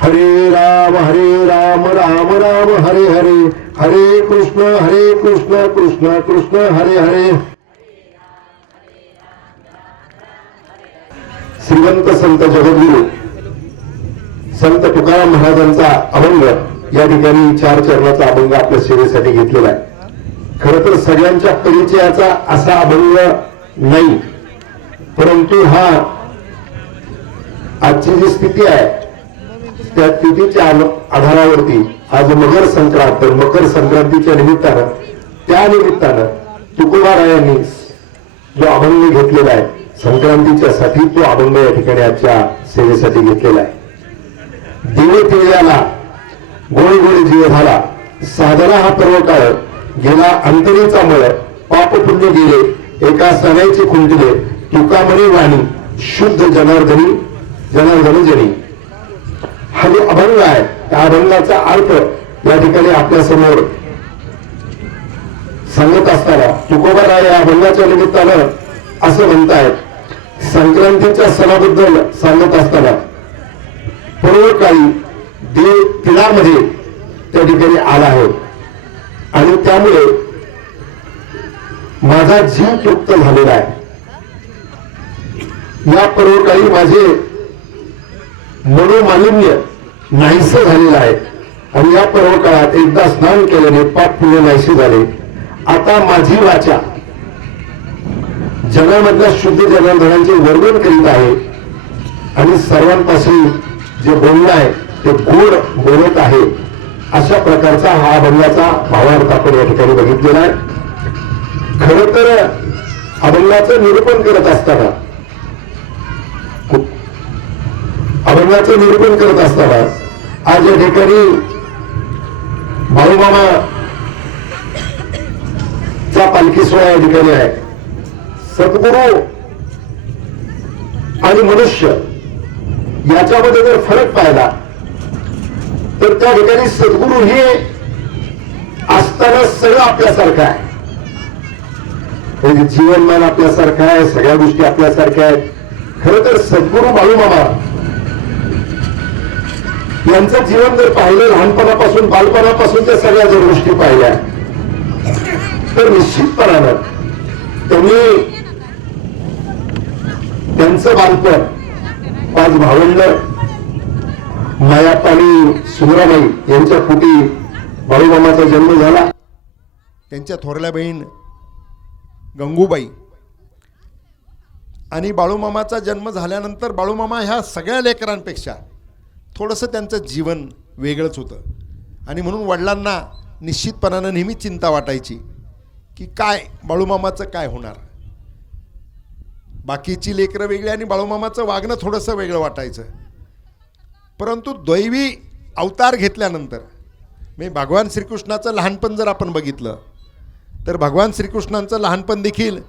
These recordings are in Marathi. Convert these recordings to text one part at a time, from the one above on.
हरे राम राम राम हरे हरे, हरे कृष्ण कृष्ण कृष्ण हरे हरे. श्रीमंत संत जगद्गुरु संत तुकाराम महाराजांचा अभंग या ठिकाणी 4 चरणाचा अभंग आपल्या सेवेसाठी घेतलेला आहे. खरं तर सगळ्यांच्या परिचयाचा असा अभंग नाही, परंतु हा आजची जी स्थिती आहे त्या स्थितीच्या आधारावरती आज मकर संक्रांतीच्या निमित्तानं तुकोबारायांनी जो अभंग घेतलेला आहे संक्रांतीच्या साठी, तो अभंग या ठिकाणी आजच्या सेवेसाठी घेतलेला आहे. दिवे तिळ्याला गोळी गोळी जीव झाला, साधना हा पर्व काळ गेला अंतरीचा मळ, पाप पुण्य गेले एका सणाची खुंटले, तुकामणी वाणी शुद्ध जनार्दनी जनी. हा जो अभंग आहे त्या अभंगाचा अर्थ या ठिकाणी आपल्या समोर सांगत असताना तुकोबाराय या अभंगाच्या निमित्तानं असं म्हणतायत, संक्रांतीच्या सणाबद्दल सांगत असताना पूर्वकाळी देव तिळामध्ये त्या ठिकाणी आला आहे आणि त्यामुळे माझा जीव तृप्त झालेला आहे. या पर्वकाळी माझे मनोमालिन्य नाहीसे झालेलं आहे आणि या पर्वकाळात एकदा स्नान केल्याने पाप पुण्य नाहीसे झाले. आता माझी वाचा जगामधल्या शुद्ध जनार्दनांचे वर्णन करीत आहे आणि सर्वांपासून जे बोलणं आहे ते गोड बोलत आहे. अशा प्रकारचा हा अभंगाचा भावार्थ आपण या ठिकाणी बघितलेला आहे. खरं तर अभंगाचं निरूपण करत असताना आज या ठिकाणी बाळूमामाचा पालखी सोहळा या ठिकाणी आहे. सद्गुरू आणि मनुष्य याच्यामध्ये जर फरक पाहिला तर त्या ठिकाणी सद्गुरू हे असताना सगळं आपल्यासारखं आहे, जीवनमान आपल्यासारखं आहे, सगळ्या गोष्टी आपल्यासारख्या आहेत. खरं तर सद्गुरू बाळूमामा यांचं जीवन जर पाहिलं, लहानपणापासून बालपणापासून त्या सगळ्या जर गोष्टी पाहिल्या तर निश्चितपणानं त्यांचं बालपण 5 भावंड मायाप्पा आणि सुंदराबाई यांच्या पोटी बाळूमामाचा जन्म झाला. त्यांच्या थोरल्या बहीण गंगूबाई आणि बाळूमामाचा जन्म झाल्यानंतर बाळूमामा ह्या सगळ्या लेकरांपेक्षा थोडंसं त्यांचं जीवन वेगळंच होतं आणि म्हणून वडिलांना निश्चितपणानं नेहमी चिंता वाटायची की काय बाळूमामाचं काय होणार. बाकीची लेकरं वेगळी आणि बाळूमामाचं वागणं थोडंसं वेगळं वाटायचं. परंतु दैवी अवतार घेतल्यानंतर भगवान श्रीकृष्णाचं लहानपण जर आपण बघितलं तर भगवान श्रीकृष्णांचं लहानपण देखील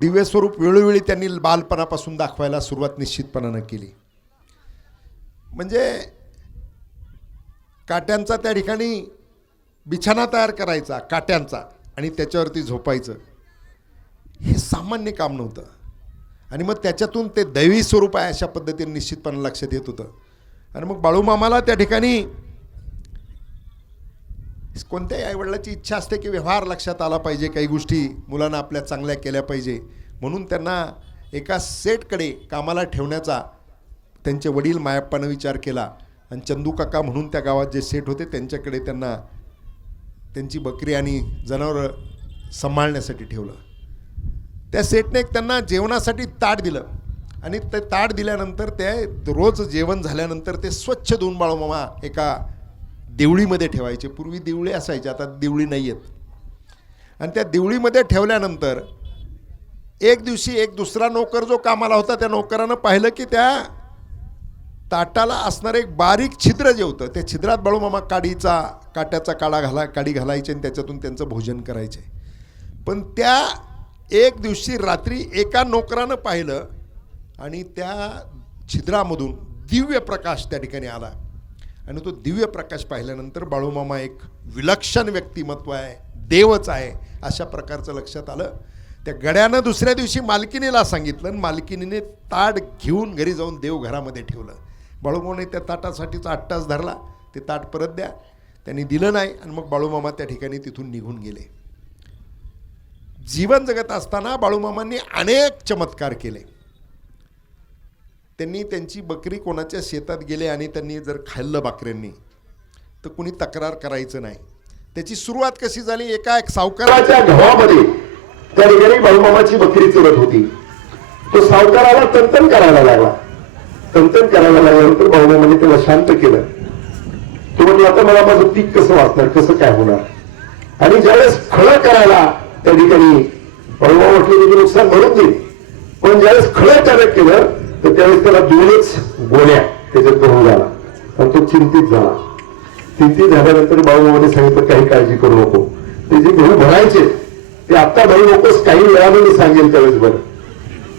दिव्य स्वरूप वेळोवेळी त्यांनी बालपणापासून दाखवायला सुरुवात निश्चितपणानं केली. म्हणजे काट्यांचा त्या ठिकाणी बिछाना तयार करायचा काट्यांचा आणि त्याच्यावरती झोपायचं, हे सामान्य काम नव्हतं. आणि मग त्याच्यातून ते दैवी स्वरूप आहे अशा पद्धतीने निश्चितपणे लक्षात येत होतं. आणि मग बाळूमामाला त्या ठिकाणी कोणत्याही आईवडिलाची इच्छा असते की व्यवहार लक्षात आला पाहिजे, काही गोष्टी मुलांना आपल्या चांगल्या केल्या पाहिजे, म्हणून त्यांना एका सेटकडे कामाला ठेवण्याचा त्यांचे वडील मायाप्पानं विचार केला आणि चंदू काका म्हणून त्या गावात जे सेट होते त्यांच्याकडे त्यांना त्यांची बकरी आणि जनावरं सांभाळण्यासाठी ठेवलं. त्या सेटने एक त्यांना जेवणासाठी ताट दिलं आणि ते ताट दिल्यानंतर ते रोज जेवण झाल्यानंतर ते स्वच्छ धुवून बाळूमामा एका देवळीमध्ये ठेवायचे. पूर्वी देवळी असायचे, आता देवळी नाही आहेत. आणि त्या देवळीमध्ये ठेवल्यानंतर एक दिवशी एक दुसरा नोकर जो कामाला होता त्या नोकरानं पाहिलं की त्या ताटाला असणारं एक बारीक छिद्र जे होतं त्या छिद्रात बाळूमामा काट्याचा काडी घालायचे आणि त्याच्यातून त्यांचं भोजन करायचे. पण त्या एक दिवशी रात्री एका नोकरानं पाहिलं आणि त्या छिद्रामधून दिव्य प्रकाश त्या ठिकाणी आला आणि तो दिव्य प्रकाश पाहिल्यानंतर बाळूमामा एक विलक्षण व्यक्तिमत्व आहे, देवच आहे अशा प्रकारचं लक्षात आलं. त्या गड्यानं दुसऱ्या दिवशी मालकिनीला सांगितलं आणि मालकिनीने ताट घेऊन घरी जाऊन देवघरामध्ये ठेवलं. बाळूमामाने त्या ताटासाठीचा 8 तास धरला. ते ताट परत द्या, त्यांनी दिलं नाही आणि मग बाळूमामा त्या ठिकाणी तिथून निघून गेले. जीवन जगत असताना बाळूमामांनी अनेक चमत्कार केले. त्यांनी त्यांची बकरी कोणाच्या शेतात गेले आणि त्यांनी जर खाल्लं बकऱ्यांनी तर कुणी तक्रार करायचं नाही. त्याची सुरुवात कशी झाली, एक सावकाराच्या गव्हामध्ये त्या ठिकाणी बाळूमामाची बकरी चरत होती. तो सावकाराला तंतन करायला लागला. तंतन करायला लागल्यानंतर बाळूमामाने त्याला शांत केलं. तो म्हटलं आता मला माझं पीक कसं वाचणार, कसं काय होणार. आणि ज्यावेळेस खळं करायला त्या ठिकाणी बाळूमामा म्हटलं की नुकसान भरून देईल, पण ज्यावेळेस खळं त्यानं केलं तर त्यावेळेस त्याला 2च गोण्या त्याच्यात गहू झाला आणि तो चिंतित झाला. चिंतित झाल्यानंतर बाळूमामाने सांगितलं काही काळजी करू नको, ते जे गहू भरायचे ते आता भरू नकोस, काही वेळाने मी सांगेल त्यावेळेस भर.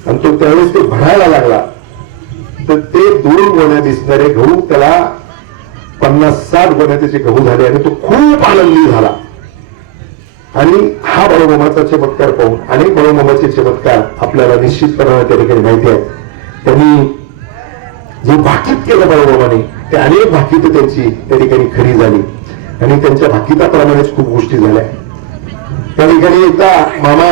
आणि तो त्यावेळेस ते भरायला लागला तर ते 2 गोण्या दिसणारे गहू त्याला 50-60 गोण्या त्याचे गहू झाले आणि तो खूप आनंदी झाला. आणि हा बाळूमामाचा चमत्कार पाहून अनेक बाळूमामाचे चमत्कार आपल्याला निश्चितपणाने त्या ठिकाणी माहिती आहे. त्यांनी जे भाकीत केलं बाळूमामाने ते अनेक भाकीत त्यांची त्या ठिकाणी खरी झाली आणि त्यांच्या भाकिताप्रमाणेच खूप गोष्टी झाल्या. त्या ठिकाणी एकदा मामा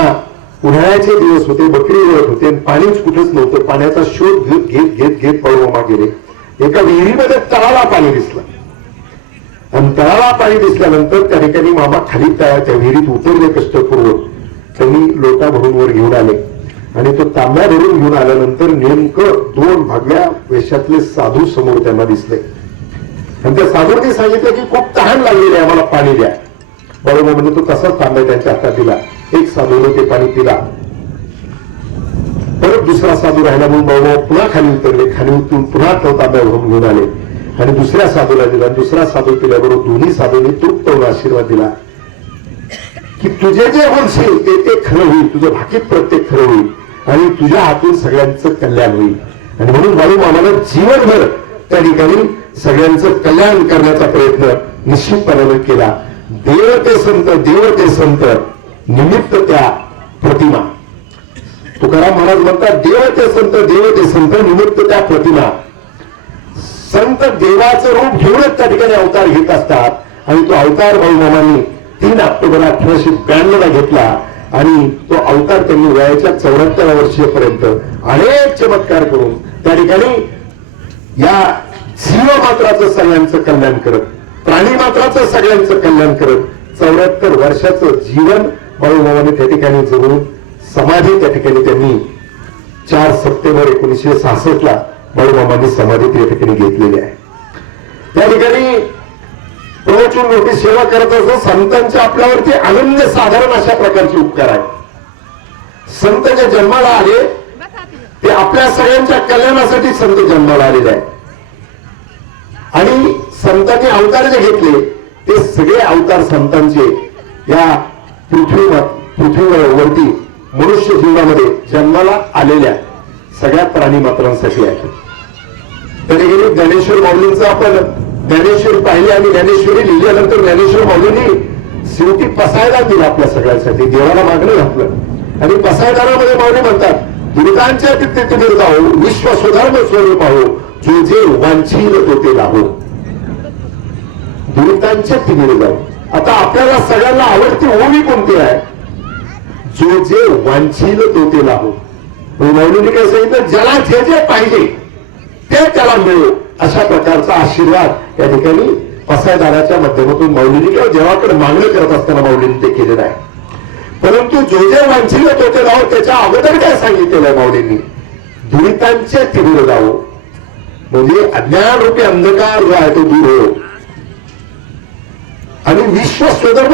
उन्हाळ्याचे दिवस होते, बकरी वळत होते आणि पाणीच कुठंच नव्हतं. पाण्याचा शोध घेत घेत घेत घेत बाळूमामा गेले. एका विहिरीमध्ये तळाला पाणी दिसलं आणि तळाला पाणी दिसल्यानंतर त्या ठिकाणी मामा खाली त्या विहिरीत उतरले कष्टपूर्वक. त्यांनी लोटा भरून वर घेऊन आले आणि तो तांब्या भरून घेऊन आल्यानंतर नेमकं 2 भगव्या वेशातले साधू समोर त्यांना दिसले आणि त्या साधूंनी सांगितलं की खूप तहान लागलेली आहे, आम्हाला पाणी द्या. बाळूमामाने तो तसाच तांब्या त्यांच्या हातात दिला. एक साधूने ते पाणी पिला. परत दुसरा साधू राहिला म्हणून बाळूमामा पुन्हा खाली उतरले. खाली उतरून पुन्हा तो तांब्या भरून घेऊन आले आणि दुसऱ्या साधूला दिला. दुसरा साधू पिल्याबरोबर दोन्ही साधूंनी तृप्त होऊन आशीर्वाद दिला की तुझे जे म्हणशील ते खरं होईल, तुझं भाकीत प्रत्येक खरं होईल आणि तुझ्या हातून सगळ्यांचं कल्याण होईल. आणि म्हणून बाळूमामाला जीवनभर त्या ठिकाणी सगळ्यांचं कल्याण करण्याचा प्रयत्न निश्चितपणाने केला. देव ते संत निमित्त त्या प्रतिमा. तुकाराम महाराज म्हणतात देव ते संत निमित्त त्या प्रतिमा. संत देवाचं रूप घेऊनच त्या ठिकाणी अवतार घेत असतात आणि तो अवतार बाळूमामांनी 3 ऑक्टोबर 1892 ला घेतला आणि तो अवतार त्यांनी वयाच्या 74व्या वर्षीपर्यंत अनेक चमत्कार करून त्या ठिकाणी या जीवमात्राचं सगळ्यांचं कल्याण करत, प्राणी मात्राचं सगळ्यांचं कल्याण करत 74 वर्षाचं जीवन बाळूमामाने त्या ठिकाणी जगून समाधी त्या ठिकाणी त्यांनी 4 सप्टेंबर 1966 ला बाळूमामांनी समाधी त्या ठिकाणी घेतलेली आहे. त्या ठिकाणी प्रवचन मोठी सेवा करत असत. संतांचे आपल्यावरती अनन्य साधारण अशा प्रकारचे उपकार आहेत. संत जे जन्माला आले ते आपल्या सगळ्यांच्या कल्याणासाठी संत जन्माला आलेले आहेत आणि संतांनी अवतार जे घेतले ते सगळे अवतार संतांचे या पृथ्वीवरती मनुष्य जीवनामध्ये जन्माला आलेल्या सगळ्या प्राणी मात्रांसाठी आहेत. त्या ठिकाणी ज्ञानेश्वर माऊलींचं आपण ज्ञानेश्वरी पाहिली आणि ज्ञानेश्वरी लिहिल्यानंतर ज्ञानेश्वर माऊलींनी शेवटी पसायदान दिला आपल्या सगळ्यांसाठी, देवाला मागणं घातलं आणि पसायदानामध्ये माऊली म्हणतात दुरितांच्या तिथे निर्धाव विश्व सुधर्म स्वरूप आहो जो जे वांछील तो ते लाभो. दुरितांच्या तिमिर जाऊ. आता आपल्याला सगळ्यांना आवडती ओवी कोणती आहे? जो जे वांछील तो ते लाभो. माऊलींनी काय सांगितलं, ज्याला जे जे पाहिजे ते त्याला मिळो अशा प्रकारचा आशीर्वाद या ठिकाणी पसायदानाच्या माध्यमातून माऊलींनी किंवा देवाकडे मागणं करत असताना माऊलींनी ते केलेलं आहे. परंतु जो जे वांछील तो ते लावो त्याच्या अगोदर काय सांगितलेलं आहे माऊलींनी? दुरितांचे तिमिर जावो, म्हणजे अज्ञान रूपी अंधकार जो आहे तो दूर हो आणि विश्व सुधर्म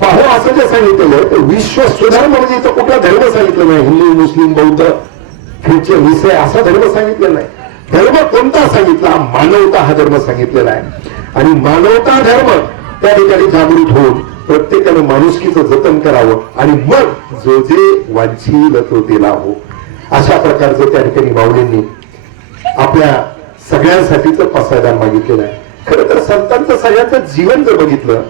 पाहो असं जे सांगितलेलं तर विश्व सुधर्म म्हणजे इथं कुठला धर्म सांगितलं नाही. हिंदू, मुस्लिम, बौद्ध, ख्रिश्चन, ईसाई असा धर्म सांगितलेला नाही. धर्म कोणता सांगितला? मानवता हा धर्म सांगितलेला आहे आणि मानवता धर्म त्या ठिकाणी जागृत होऊन प्रत्येकानं माणुसकीचं जतन करावं आणि मग जो जे वांछील तो ते लाभो अशा प्रकारचं त्या ठिकाणी माऊलींनी आपल्या सगळ्यांसाठीच पसायदान मागितलेलं आहे. खरं तर संतांचं सगळ्यांचं जीवन जर बघितलं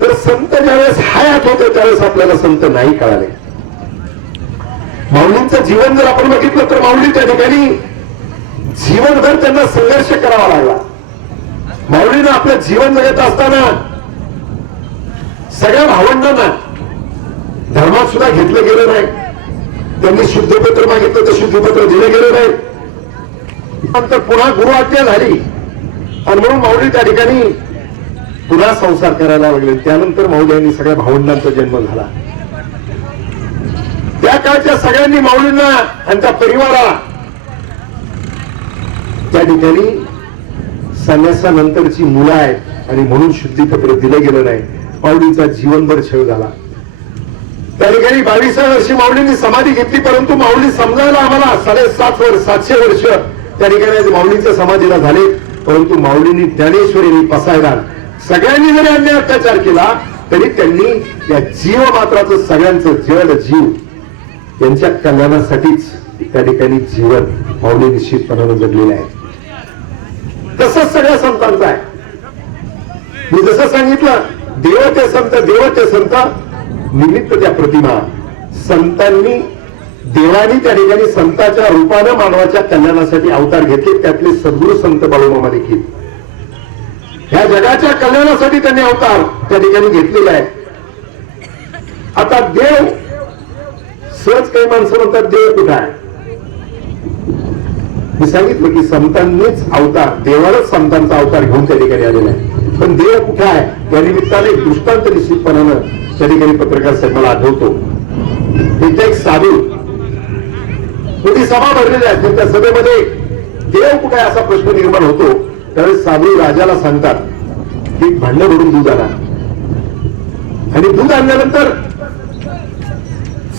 तर संत ज्यावेळेस हयात होते त्यावेळेस आपल्याला संत नाही कळाले. माऊलींचं जीवन जर आपण बघितलं तर माऊली त्या ठिकाणी जीवनभर त्यांना संघर्ष करावा लागला. माऊलीनं आपलं जीवन जगत असताना सगळ्या भावंडांना धर्मात सुद्धा घेतलं गेलं नाही. त्यांनी शुद्धपत्र मागितलं तर शुद्धपत्र दिलं गेलं नाही. नंतर पुन्हा गुरु आज्ञा झाली आणि म्हणून माऊली त्या ठिकाणी पुन्हा संसार करायला लागले. त्यानंतर माऊली यांनी सगळ्या भावंडांचा जन्म झाला. त्या काळच्या सगळ्यांनी माऊलींना आणि त्या परिवाराला त्या ठिकाणी संन्यासानंतरची मुलं आहेत आणि म्हणून शुद्धीपत्र दिलं गेलं नाही. माऊलींचा जीवनभर छळ झाला. त्या ठिकाणी 22व्या वर्षी माऊलींनी समाधी घेतली, परंतु माऊली समजायला आम्हाला 750 वर्ष त्या ठिकाणी माऊलींच्या समाधीला झाले. परंतु माऊलींनी ज्ञानेश्वरींनी पसायदान सगळ्यांनी जरी अन्याय अत्याचार केला तरी त्यांनी या जीव मात्राचं सगळ्यांचं जड जीव यांच्या कल्याणासाठीच त्या ठिकाणी जीवन माऊली निश्चितपणानं जगलेलं आहे. तसंच सगळ्या संतांचं आहे. मी जसं सांगितलं देव ते संत निमित्त त्या प्रतिमा. संतांनी देवानी त्या ठिकाणी संतांच्या रूपानं मानवाच्या कल्याणासाठी अवतार घेतले. त्यातले सद्गुरू संत बाळूमामा देखील ह्या जगाच्या कल्याणासाठी त्यांनी अवतार त्या ठिकाणी घेतलेला आहे. आता देव सहज काही माणसं म्हणतात देव कुठं आहे. मी सांगितलं की संतांनीच अवतार देवालाच संतांचा अवतार घेऊन त्या ठिकाणी आलेला आहे. पण देव कुठे आहे या निमित्ताने एक दृष्टांत निश्चितपणानं त्या ठिकाणी पत्रकार साहेब मला आठवतो. तिथे एक साधू मोठी सभा भरलेली आहे. त्या सभेमध्ये देव कुठे आहे असा प्रश्न निर्माण होतो. त्यावेळेस साधू राजाला सांगतात की भांडण भरून दूध आणा. आणि दूध आणल्यानंतर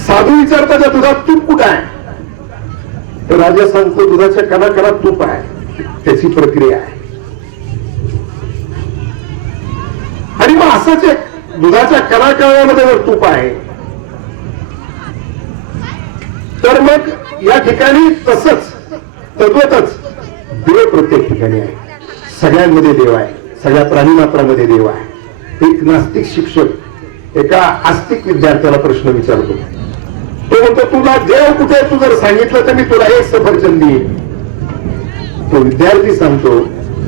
साधू विचारतात त्या दुधात तूप कुठं आहे. तर राजा सांगतो दुधाच्या कणाकणात तूप आहे. त्याची प्रक्रिया आहे. आणि मग असंच एक दुधाच्या कणाकणामध्ये जर तूप आहे तर मग या ठिकाणी तसंच तद्वतच देव प्रत्येक ठिकाणी आहे. सगळ्यांमध्ये देव आहे. सगळ्या प्राणीमात्रामध्ये देव आहे. एक नास्तिक शिक्षक एका आस्तिक विद्यार्थ्याला प्रश्न विचारतो. तो म्हणतो तुला देव कुठे तू जर सांगितलं तर मी तुला एक सफरचंद देईन. तो विद्यार्थी सांगतो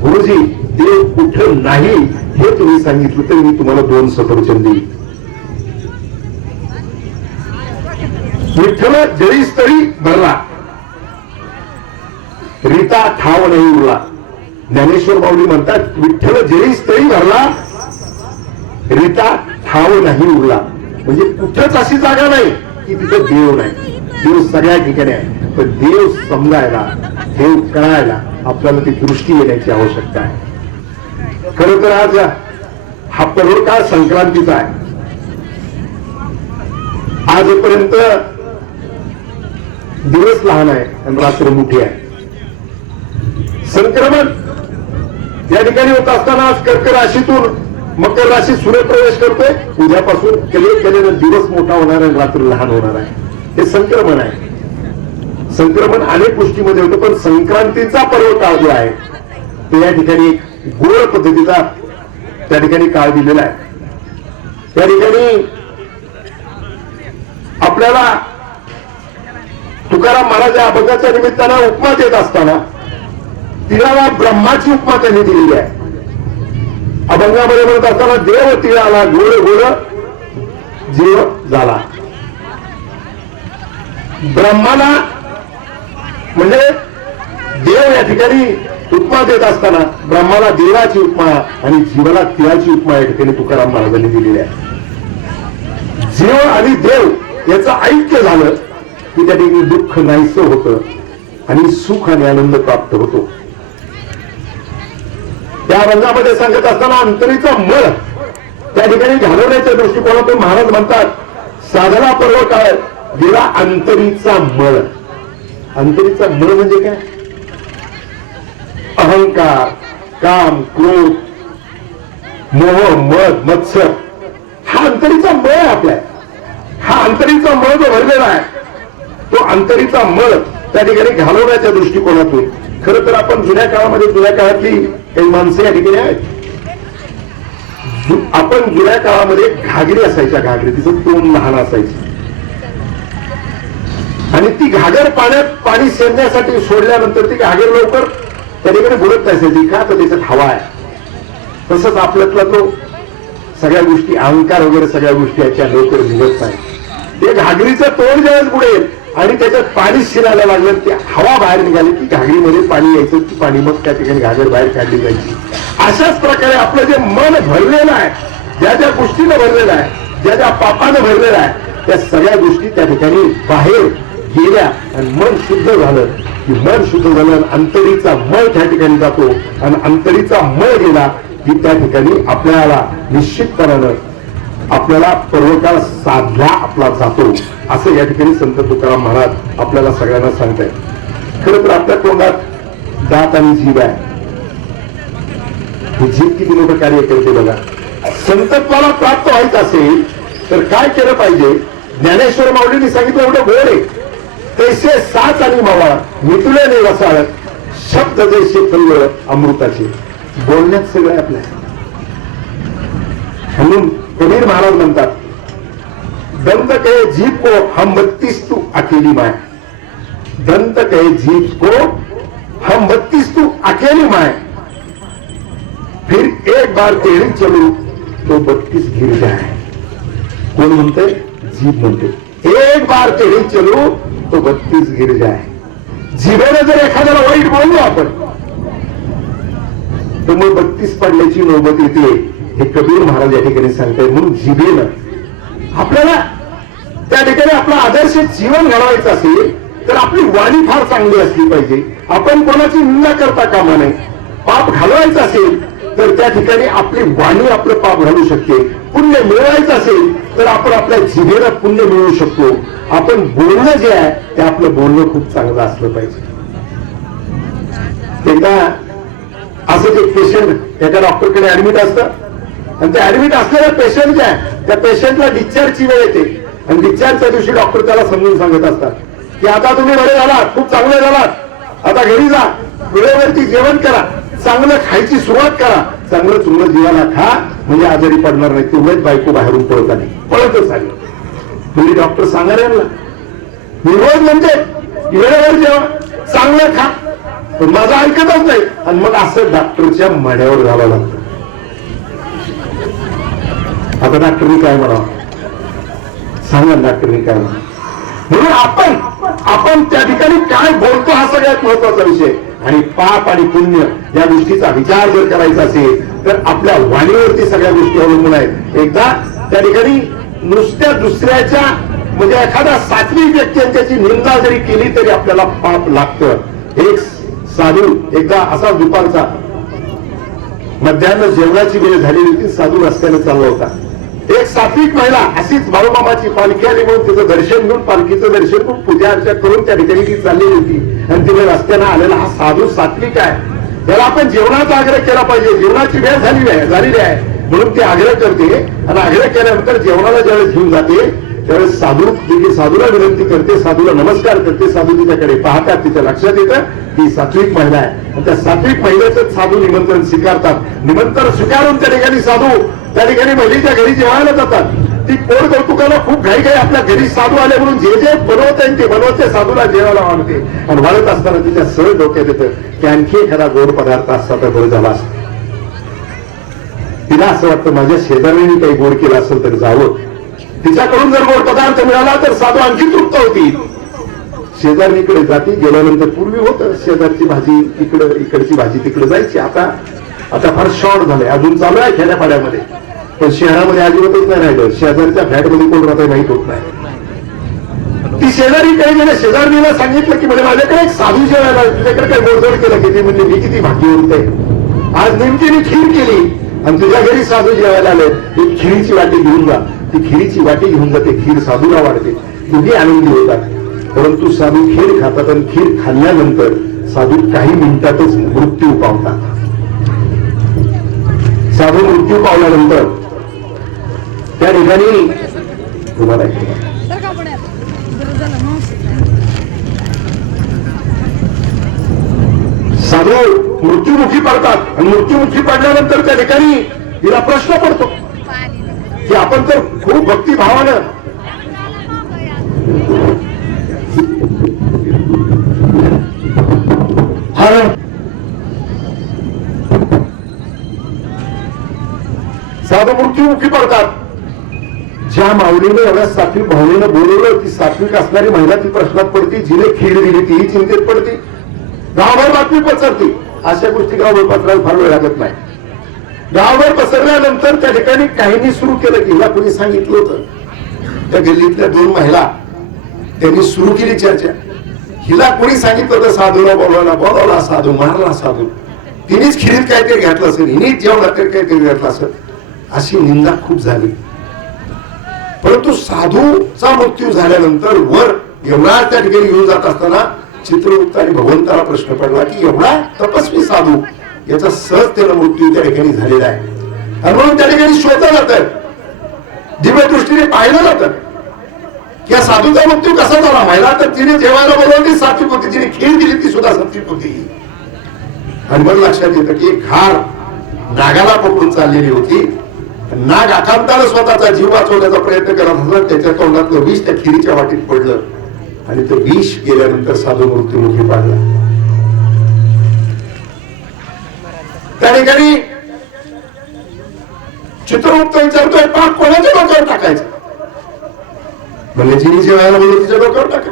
गुरुजी देव कुठं नाही हे तुम्ही सांगितलं तर मी तुम्हाला 2 सफरचंद देईन. विठ्ठल जळीस्तरी भरला रीता ठाव नाही उरला. ज्ञानेश्वर माऊली म्हणतात विठ्ठल जळीस्तरी भरला रीता ठाव नाही उरला. म्हणजे कुठंच अशी जागा नाही की तिथं देव नाही. देव सगळ्या ठिकाणी आहे. पण देव समजायला देव कळायला आपल्याला ती दृष्टी येण्याची आवश्यकता आहे. खरं तर आज हा पर्व काळ संक्रांतीचा आहे. आजपर्यंत दिवस लहान आहे आणि रात्र मोठी आहे. संक्रमण या ठिकाणी होत असताना आज कर्क राशीतून मकर राशीत सूर्यप्रवेश करतोय. उद्यापासून केलेला दिवस मोठा होणार आहे, रात्र लहान होणार आहे. हे संक्रमण आहे. संक्रमण अनेक गोष्टीमध्ये होतं, पण संक्रांतीचा पर्व काळ जो आहे तो या ठिकाणी एक गोड पद्धतीचा त्या ठिकाणी काळ दिलेला आहे. त्या ठिकाणी आपल्याला तुकाराम महाराज अभंगाच्या निमित्तानं उपमा देत असताना तिळाला ब्रह्माची उपमा त्यांनी दिलेली आहे. अभंगामध्ये म्हणत असताना देव तिळाला गोड गोड जीव झाला. ब्रह्माला म्हणजे देव या ठिकाणी उपमा देत असताना ब्रह्माला देवाची उपमा आणि जीवाला तिळाची उपमा या ठिकाणी तुकाराम महाराजांनी दिलेली आहे. जीव आणि देव याचं ऐक्य झालं की त्या ठिकाणी दुःख नाहीसं होतं आणि सुख आणि आनंद प्राप्त होतो. त्या रंगामध्ये सांगत असताना अंतरीचा मळ त्या ठिकाणी घालवण्याच्या दृष्टिकोनातून महाराज म्हणतात साधना पर्व काळ गेला अंतरीचा मळ. अंतरीचा मळ म्हणजे काय. अहंकार, काम, क्रोध, मोह, मद, मत्सर हा अंतरीचा मळ आहे आपल्या. हा अंतरीचा मळ जो भरलेला आहे तो अंतरीचा मळ त्या ठिकाणी घालवण्याच्या दृष्टिकोनातून खरं तर आपण जुन्या काळामध्ये जुन्या काळातली काही माणसं या ठिकाणी आहेत आपण जुन्या काळामध्ये घागरी असायच्या, घागरी तिचं तोंड लहान असायचं आणि ती घागर पाण्यात पाणी शेरण्यासाठी सोडल्यानंतर ती घागर लवकर त्याच्याकडे बुडत नसायची का, तर त्याच्यात हवा आहे. तसंच आपल्यातला तो सगळ्या गोष्टी अहंकार वगैरे सगळ्या गोष्टी याच्या लवकर निघत नाही. ते घागरीचं तोंड ज्यावेळेस बुडेल आणि त्याच्यात पाणी शिरायला लागलं, ती हवा बाहेर निघाली की घागरीमध्ये पाणी यायचं, ती पाणी मग त्या ठिकाणी घागर बाहेर काढली जायची. अशाच प्रकारे आपलं जे मन भरलेलं आहे, ज्या ज्या गोष्टीनं भरलेलं आहे, ज्या ज्या पापानं भरलेलं आहे, त्या सगळ्या गोष्टी त्या ठिकाणी बाहेर गेल्या आणि मन शुद्ध झालं की मन शुद्ध झालं आणि अंतरीचा मळ त्या ठिकाणी जातो आणि अंतरीचा मळ गेला की त्या ठिकाणी आपल्याला निश्चितपणानं आपल्याला पर्वकाळ साधला आपला जातो, असं या ठिकाणी संत तुकाराम महाराज आपल्याला सगळ्यांना सांगतायत. खरं तर आपल्या तोंडात दात आणि जीभ आहे. ही जीभ किती मोठं कार्य करते बघा. संतत्वाला प्राप्त व्हायचं असेल तर काय केलं पाहिजे? ज्ञानेश्वर माऊलींनी सांगितलं एवढं गोड आहे, तैसे साच आणि मावा मितुल्याने वसाळ शब्द जैसे फुलवळ अमृताचे. बोलण्यात सगळं आपल्या. म्हणून कबीर महाराज म्हणतात, दंत कहे जीभ को हम 32 तू अकेली माय. दंत कहे जीभ को हम 32 तू अकेली माय. फिर एक बार टेढ़ी चलू तो 32 गिर जाए. कोण म्हणते? जीभ म्हणते. एक बार टेढ़ी चलू तो 32 गिर जाए. जिभेने जर एखाद्याला वाईट बोललो आपण तर मग 32 पडल्याची नौबत येते, हे कबीर महाराज या ठिकाणी सांगतायत. म्हणून जिभेनं आपल्याला त्या ठिकाणी आपला आदर्श जीवन घडवायचं असेल तर आपली वाणी फार चांगली असली पाहिजे. आपण कोणाची निंदा करता कामा नये. पाप घालवायचं असेल तर त्या ठिकाणी आपली वाणी आपलं पाप घालू शकते. पुण्य मिळवायचं असेल तर आपण आपल्या जिभेला पुण्य मिळवू शकतो. आपण बोलणं जे आहे ते आपलं बोलणं खूप चांगलं असलं पाहिजे. एकदा असं ते पेशंट एका डॉक्टरकडे ऍडमिट असतं आणि ते ऍडमिट असलेल्या पेशंट जे आहे त्या पेशंटला डिस्चार्जची वेळ येते आणि डिस्चार्जच्या दिवशी डॉक्टर त्याला समजून सांगत असतात की आता तुम्ही बरे झालात, खूप चांगले झालात, आता घरी जा, वेळेवरती जेवण करा, चांगलं खायची सुरुवात करा, चांगलं चुंगलं जीवाला खा, म्हणजे आजारी पडणार नाही. तेवढेच बायको बाहेरून पळत आली, पळतच आली. तुम्ही डॉक्टर सांगा यांना, मी रोज म्हणजे वेळेवर जेवण, चांगलं खा, पण माझं ऐकतच नाही. आणि मग असं डॉक्टरच्या माड्यावर घालावं लागतं. आता डॉक्टरनी काय म्हणावं सांगा, डॉक्टरनी काय म्हणावं. म्हणून आपण त्या ठिकाणी काय बोलतो हा सगळ्यात महत्वाचा विषय. आणि पाप आणि पुण्य या गोष्टीचा विचार जर करायचा असेल तर आपल्या वाणीवरती सगळ्या गोष्टी अवलंबून आहेत. एकदा त्या ठिकाणी नुसत्या दुसऱ्याच्या म्हणजे एखादा सात्विक व्यक्ती त्याची निंदा जरी केली तरी आपल्याला पाप लागतं. एक साधू एकदा असा दुपारचा मध्यान्ह जेवणाची वेळ झालेली होती, साधू रस्त्याने चालला होता. एक सात्विक महिला अशीच बाळूमामाची पालखी आली म्हणून तिचं दर्शन घेऊन, पालखीचं दर्शन करून पूजा अर्चा करून त्या ठिकाणी ती चाललेली होती. आणि तिने रस्त्यानं आलेला हा साधू सात्विक आहे, त्याला आपण जेवणाचा आग्रह केला पाहिजे. जेवणाची वेळ झालेली आहे म्हणून ती आग्रह करते आणि आग्रह केल्यानंतर जेवणाला ज्यावेळेस घेऊन जाते त्यावेळेस साधूला विनंती करते, साधूला नमस्कार करते. साधू तिच्याकडे पाहतात, तिच्या लक्षात येतं की सात्विक महिला आहे आणि त्या सात्विक महिलेचं साधू निमंत्रण स्वीकारतात. निमंत्रण स्वीकारून त्या ठिकाणी साधू त्या ठिकाणी महिलेच्या घरी जेवायला जातात. ती पोट कौतुकाला खूप घाई आपल्या घरी साधू आले म्हणून जे जे बनवता येईल ते बनवते, साधूला जेवायला वाढते. आणि वाढत असताना तिच्या सहज डोक्यात येतं की आणखी एखादा गोड पदार्थ असता तर बरं झाला असतं. तिला असं वाटतं माझ्या शेजाऱ्यांनी काही गोड केलं असेल तर जावं, तिच्याकडून जर गोड पदार्थ मिळाला तर साधू आणखी तृप्त होती. शेजारणीकडे जाती. गेल्यानंतर पूर्वी होतं शेजारची भाजी इकडची भाजी तिकडे जायची. आता फार शॉर्ट झालंय, अजून चालू आहे खेड्यापाड्यामध्ये, पण शहरामध्ये अजिबातच नाही राहिलं. शेजारच्या फ्लॅटमध्ये कोण राहतंय माहित होत नाही. ती शेजारीकडे गेल्या, शेजारणीला सांगितलं की म्हणजे माझ्याकडे एक साधू जेवायला, तुझ्याकडे काय गोडधोड केलं की? ती म्हणजे मी किती भाग्यवंत आहे, आज नेमकी मी खीर केली आणि तुझ्या घरी साधू जेवायला आले, ही खिरीची वाटी घेऊन जा. ती खिरीची वाटी घेऊन जाते, खीर साधूला वाढते, दोघी आनंदी होतात. परंतु साधू खीर खातात आणि खीर खाल्ल्यानंतर साधू काही मिनिटातच मृत्यू पावतात. साधू मृत्यू पावल्यानंतर त्या ठिकाणी तुम्हाला साधू मृत्युमुखी पडतात आणि मृत्युमुखी पडल्यानंतर त्या ठिकाणी हिला प्रश्न पडतो की आपण तर खूप भक्तिभावानं साधू मृत्युमुखी पडतात. ज्या माऊलीने एवढ्या सात्विक भावनेनं बोलवलं, ती सात्विक असणारी महिला ती प्रश्नात पडती, जिने खीर दिली तीही चिंतेत पडती, गावभर बातमी पसरती. अशा गोष्टी गावभर पसरायला फार वेळ लागत नाही. गावभर पसरल्यानंतर त्या ठिकाणी काहींनी सुरू केलं की हिला कोणी सांगितलं होतं. त्या गल्लीतल्या 2 महिला त्यांनी सुरू केली चर्चा. हिला कोणी सांगितलं होतं साधूला बोलवला साधू, मारला साधू, तिनेच खिरीत काहीतरी घातलं असेल, हिनेच जेवणात काहीतरी घातलं असेल, अशी निंदा खूप झाली. परंतु साधूचा मृत्यू झाल्यानंतर वर एवढा त्या ठिकाणी घेऊन जात असताना चित्रगुप्त आणि भगवंताला प्रश्न पडला की एवढा तपस्वी साधू याचा सहज त्याला मृत्यू त्या ठिकाणी झालेला आहे. आणि म्हणून त्या ठिकाणी शोधलं जातं, दिव्य दृष्टीने पाहिलं जातं की या साधूचा मृत्यू कसा झाला. महिला तर तिने जेवायला बोलवलं ती सात्विक होती, तिने खीर दिली ती सुद्धा सात्विक होती. आणि मग लक्षात येतं की एक घार नागाला पकडून चाललेली होती. नाग आकांतानं स्वतःचा जीव वाचवण्याचा प्रयत्न करत असला, त्याच्या तोंडातलं विष त्या खिरीच्या वाटीत पडलं आणि ते विष गेल्यानंतर साधू मृत्युमुखी पाडला. त्या ठिकाणी चित्रगुप्त विचारतोय पाप कोणाच्या डोक्यावर टाकायचं. म्हणजे जिने जेवायला बोलवलं तिच्या डोक्यावर टाका.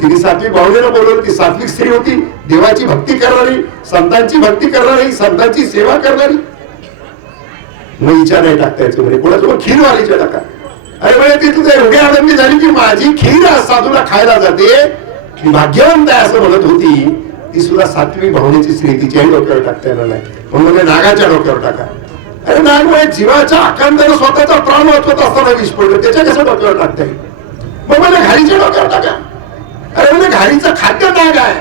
तिने सात्विक भावनेनं बोलवलं, ती सात्विक स्त्री होती, देवाची भक्ती करणारी, संतांची भक्ती करणारी, संतांची सेवा करणारी. मग विचार नाही टाकता यायचं, म्हणजे कोणाचं खीर वालीच्या टाका. अरे म्हणजे ती तुझ्या एवढी आनंदी झाली की माझी खीर साधूला खायला जाते, भाग्यवंत आहे असं म्हणत होती. ती सुद्धा सात्विक भावनेची स्त्री, तिच्याही डोक्यावर टाकता येणार नाही. म्हणून नागाच्या डोक्यावर टाका. अरे नाग म्हणजे जीवाच्या आकांतानं स्वतःचा प्राण वाचवत असताना विष पडलं, त्याच्या कसं डोक्यावर टाकता येईल. मग म्हणजे घारीच्या डोक्यावर टाका. अरे म्हणजे घारीचं खाद्य नाग आहे,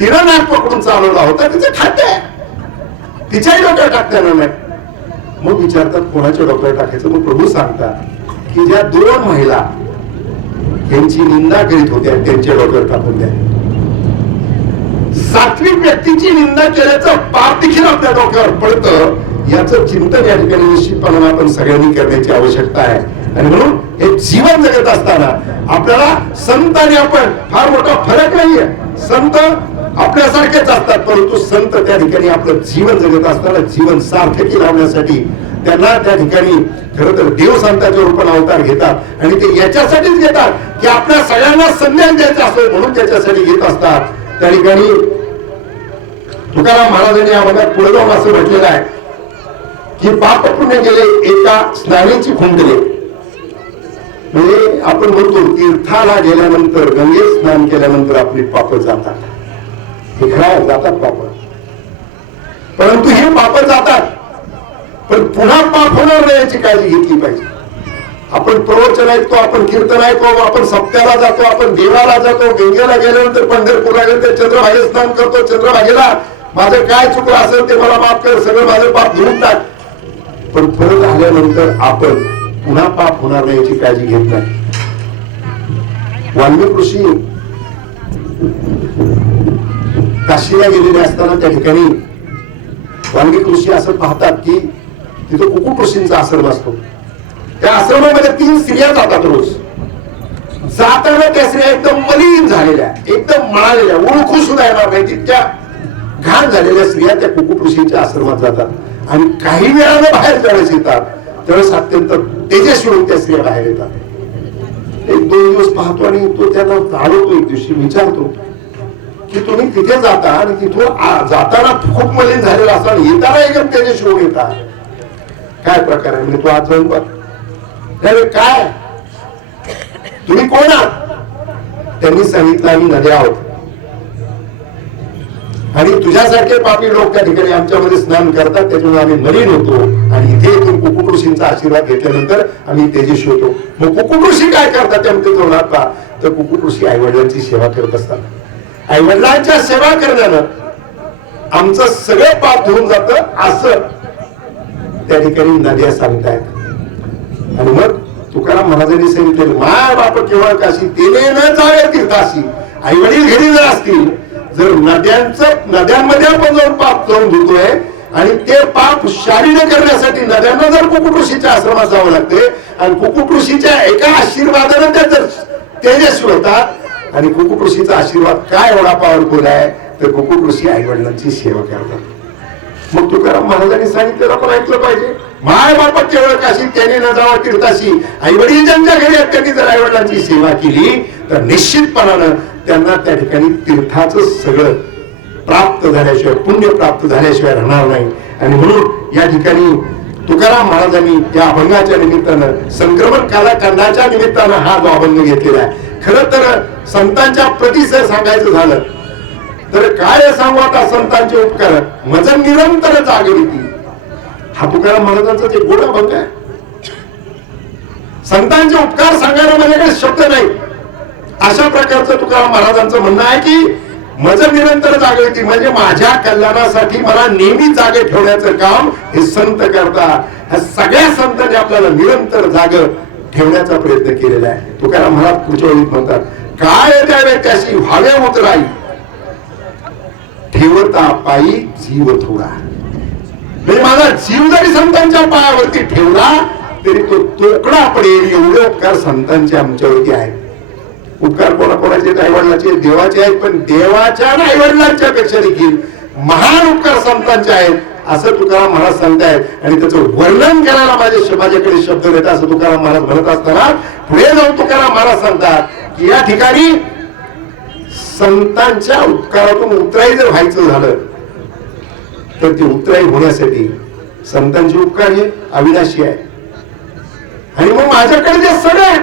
तिला नाग पकडून चालवला होता, तिचं खाद्य आहे, तिच्याही डोक्यावर टाकता येणार नाही. मग विचारतात कोणाच्या डोक्यावर टाकायचं. मग प्रभू सांगतात की ज्या 2 महिला त्यांची निंदा करीत होत्या त्यांच्या डोक्यावर टाकून द्या. सात्विक व्यक्तीची निंदा केल्याचं पाप देखील आपल्या डोक्यावर पडतं, याचं चिंतन या ठिकाणी निश्चितपणे आपण सगळ्यांनी करण्याची आवश्यकता आहे. आणि म्हणून हे जीवन जगत असताना आपल्याला संत आणि आपण फार मोठा फरक नाहीये. संत आपल्यासारखेच असतात, परंतु संत त्या ठिकाणी आपलं जीवन जगत असताना जीवन सार्थकी लावण्यासाठी त्यांना त्या ठिकाणी खरं तर देव संतांच्या रूपाने अवतार घेतात. आणि ते याच्यासाठीच घेतात की आपल्या सगळ्यांना संन्यास द्यायचा असतो, म्हणून त्याच्यासाठी घेत असतात. त्या ठिकाणी तुकाराम महाराजांनी आम्हाला पुढे जाऊन असं म्हटलेलं आहे की पाप पुण्य गेले एका स्नानाची खुंटले. म्हणजे आपण म्हणतो तीर्थाला गेल्यानंतर, गंगेत स्नान केल्यानंतर आपली पाप जातात. हे खरं जातात पाप, परंतु हे पाप जातात, पण पुन्हा पाप होणार नाही याची काळजी घेतली पाहिजे. आपण प्रवचन ऐकतो, आपण कीर्तन ऐकतो, आपण सप्त्याला जातो, आपण देवाला जातो, गंगेला गेल्यानंतर पंढरपूरला गेल्यानंतर चंद्रभागेत स्नान करतो. चंद्रभागेला माझं काय चुकलं असेल ते मला माफ कर, सगळं माझं पाप धुवून टाक. पण परत आल्यानंतर आपण पुन्हा पाप होणार नाही याची काळजी घेत नाही. वाल्मिक ऋषी काशीला गेलेले असताना त्या ठिकाणी वाल्मिक ऋषी असं पाहतात की तिथं कुकुट ऋषींचा आश्रम असतो. त्या आश्रमामध्ये 3 स्त्रिया जातात रोज. जाताना त्या स्त्रिया एकदम मलिन झालेल्या, एकदम मळालेल्या, ओळखू सुद्धा येणार नाही तितक्या घाण झालेल्या स्त्रिया त्या कुकुट ऋषींच्या आश्रमात जातात. आणि काही वेळानं बाहेर ज्यावेळेस येतात त्यावेळेस अत्यंत तेजस्वी त्या स्त्रिया बाहेर येतात. 1-2 दिवस पाहतो आणि तो त्यांना आढळतो. एक दिवशी विचारतो की तुम्ही तिथे जाता आणि तिथून जाताना खूप मलिन झालेला असता, येताना एकदम तेजस्वी होऊन येतात, काय प्रकार आहे. म्हणजे तू आज जाऊन बघ. काय तुम्ही कोण आहात. त्यांनी सांगितलं आम्ही नद्या आहोत आणि तुझ्यासारखे पापी लोक त्या ठिकाणी आमच्यामध्ये स्नान करतात, त्याच्यामुळे आम्ही मलिन होतो. आणि इथे इथून कुकुट ऋषींचा आशीर्वाद घेतल्यानंतर आम्ही तेजस्वी होतो. मग कुकुट ऋषी काय करतात त्यामध्ये जोडात पहा, तर कुकुट ऋषी आईवडिलांची सेवा करत असतात. आईवडिलांच्या सेवा करण्यानं आमचं सगळं पाप धुवून जातं असं त्या ठिकाणी नद्या सांगतायत. आणि मग तुकाराम महाराजांनी सांगितलं माय बाप केवळ काशी तेने न जावे तीर्थाशी. आई वडील घरी जर असतील, जर नद्यांमध्ये आपण जाऊन पाप जाऊन धुतोय, आणि ते पाप शारीर करण्यासाठी नद्यांना जर कुकुट ऋषीच्या आश्रमात जावं लागते आणि कुकुट ऋषीच्या एका आशीर्वादाने त्या जर तेजस्वी होतात आणि कुकुट ऋषीचा आशीर्वाद काय एवढा पॉवरफुल आहे तर कुकुट ऋषी आई वडिलांची सेवा करतात. मग तुकाराम महाराजांनी सांगितलेलं आपण ऐकलं पाहिजे. माय बापा केवळ काशी त्याने न जावा तीर्थाशी, आई वडील ज्यांच्या घरी आहेत त्यांनी जर आई वडिलांची सेवा केली तर निश्चितपणानं त्यांना त्या ठिकाणी तीर्थाचं सगळं प्राप्त झाल्याशिवाय, पुण्य प्राप्त झाल्याशिवाय राहणार नाही. आणि म्हणून या ठिकाणी तुकाराम महाराजांनी या अभंगाच्या निमित्तानं, संक्रमण कालखंडाच्या निमित्तानं हा जो अभंग घेतलेला आहे. खरं तर संतांच्या प्रतीचं सांगायचं झालं तर काय सांगू आता संतांचे उपकार, मज निरंतर जागृती, हा तुकाराम महाराजांचा जे गोड अभंग आहे. संतांचे उपकार सांगायला माझ्याकडे शब्द नाही. अशा प्रकारचं तुकाराम महाराजांचं म्हणणं आहे की मज निरंतर जागृती म्हणजे माझ्या कल्याणासाठी मला नेहमी जागे ठेवण्याचं काम हे संत करतात. ह्या सगळ्या संतांनी आपल्याला निरंतर जाग ठेवण्याचा प्रयत्न केलेला आहे. तुकाराम महाराज पुढच्या वेळी म्हणतात, काय द्यावे त्याशी व्हावे उतराई, ठेवता पायी जीव थोडा. म्हणजे माझा जीव जरी संतांच्या पायावरती ठेवला तरी तो तोकडा पडेल एवढे उपकार संतांचे आमच्यावरती आहेत. उपकार कोणाकोणाचे, आईवडिलाचे, देवाचे आहेत, पण देवाच्या आणि आईवडिलांच्या पेक्षा देखील महान उपकार संतांचे आहेत असं तुकाराम महाराज सांगतायत. आणि त्याचं वर्णन करायला माझ्याकडे शब्द नाहीत असं तुकाराम महाराज म्हणत असताना पुढे जाऊन तुकाराम महाराज सांगतात की या ठिकाणी संतांच्या उपकारातून उतराई जर व्हायचं झालं तर ते उतराई होण्यासाठी संतांचे उपकार हे अविनाशी आहे. आणि मग माझ्याकडे जे सगळे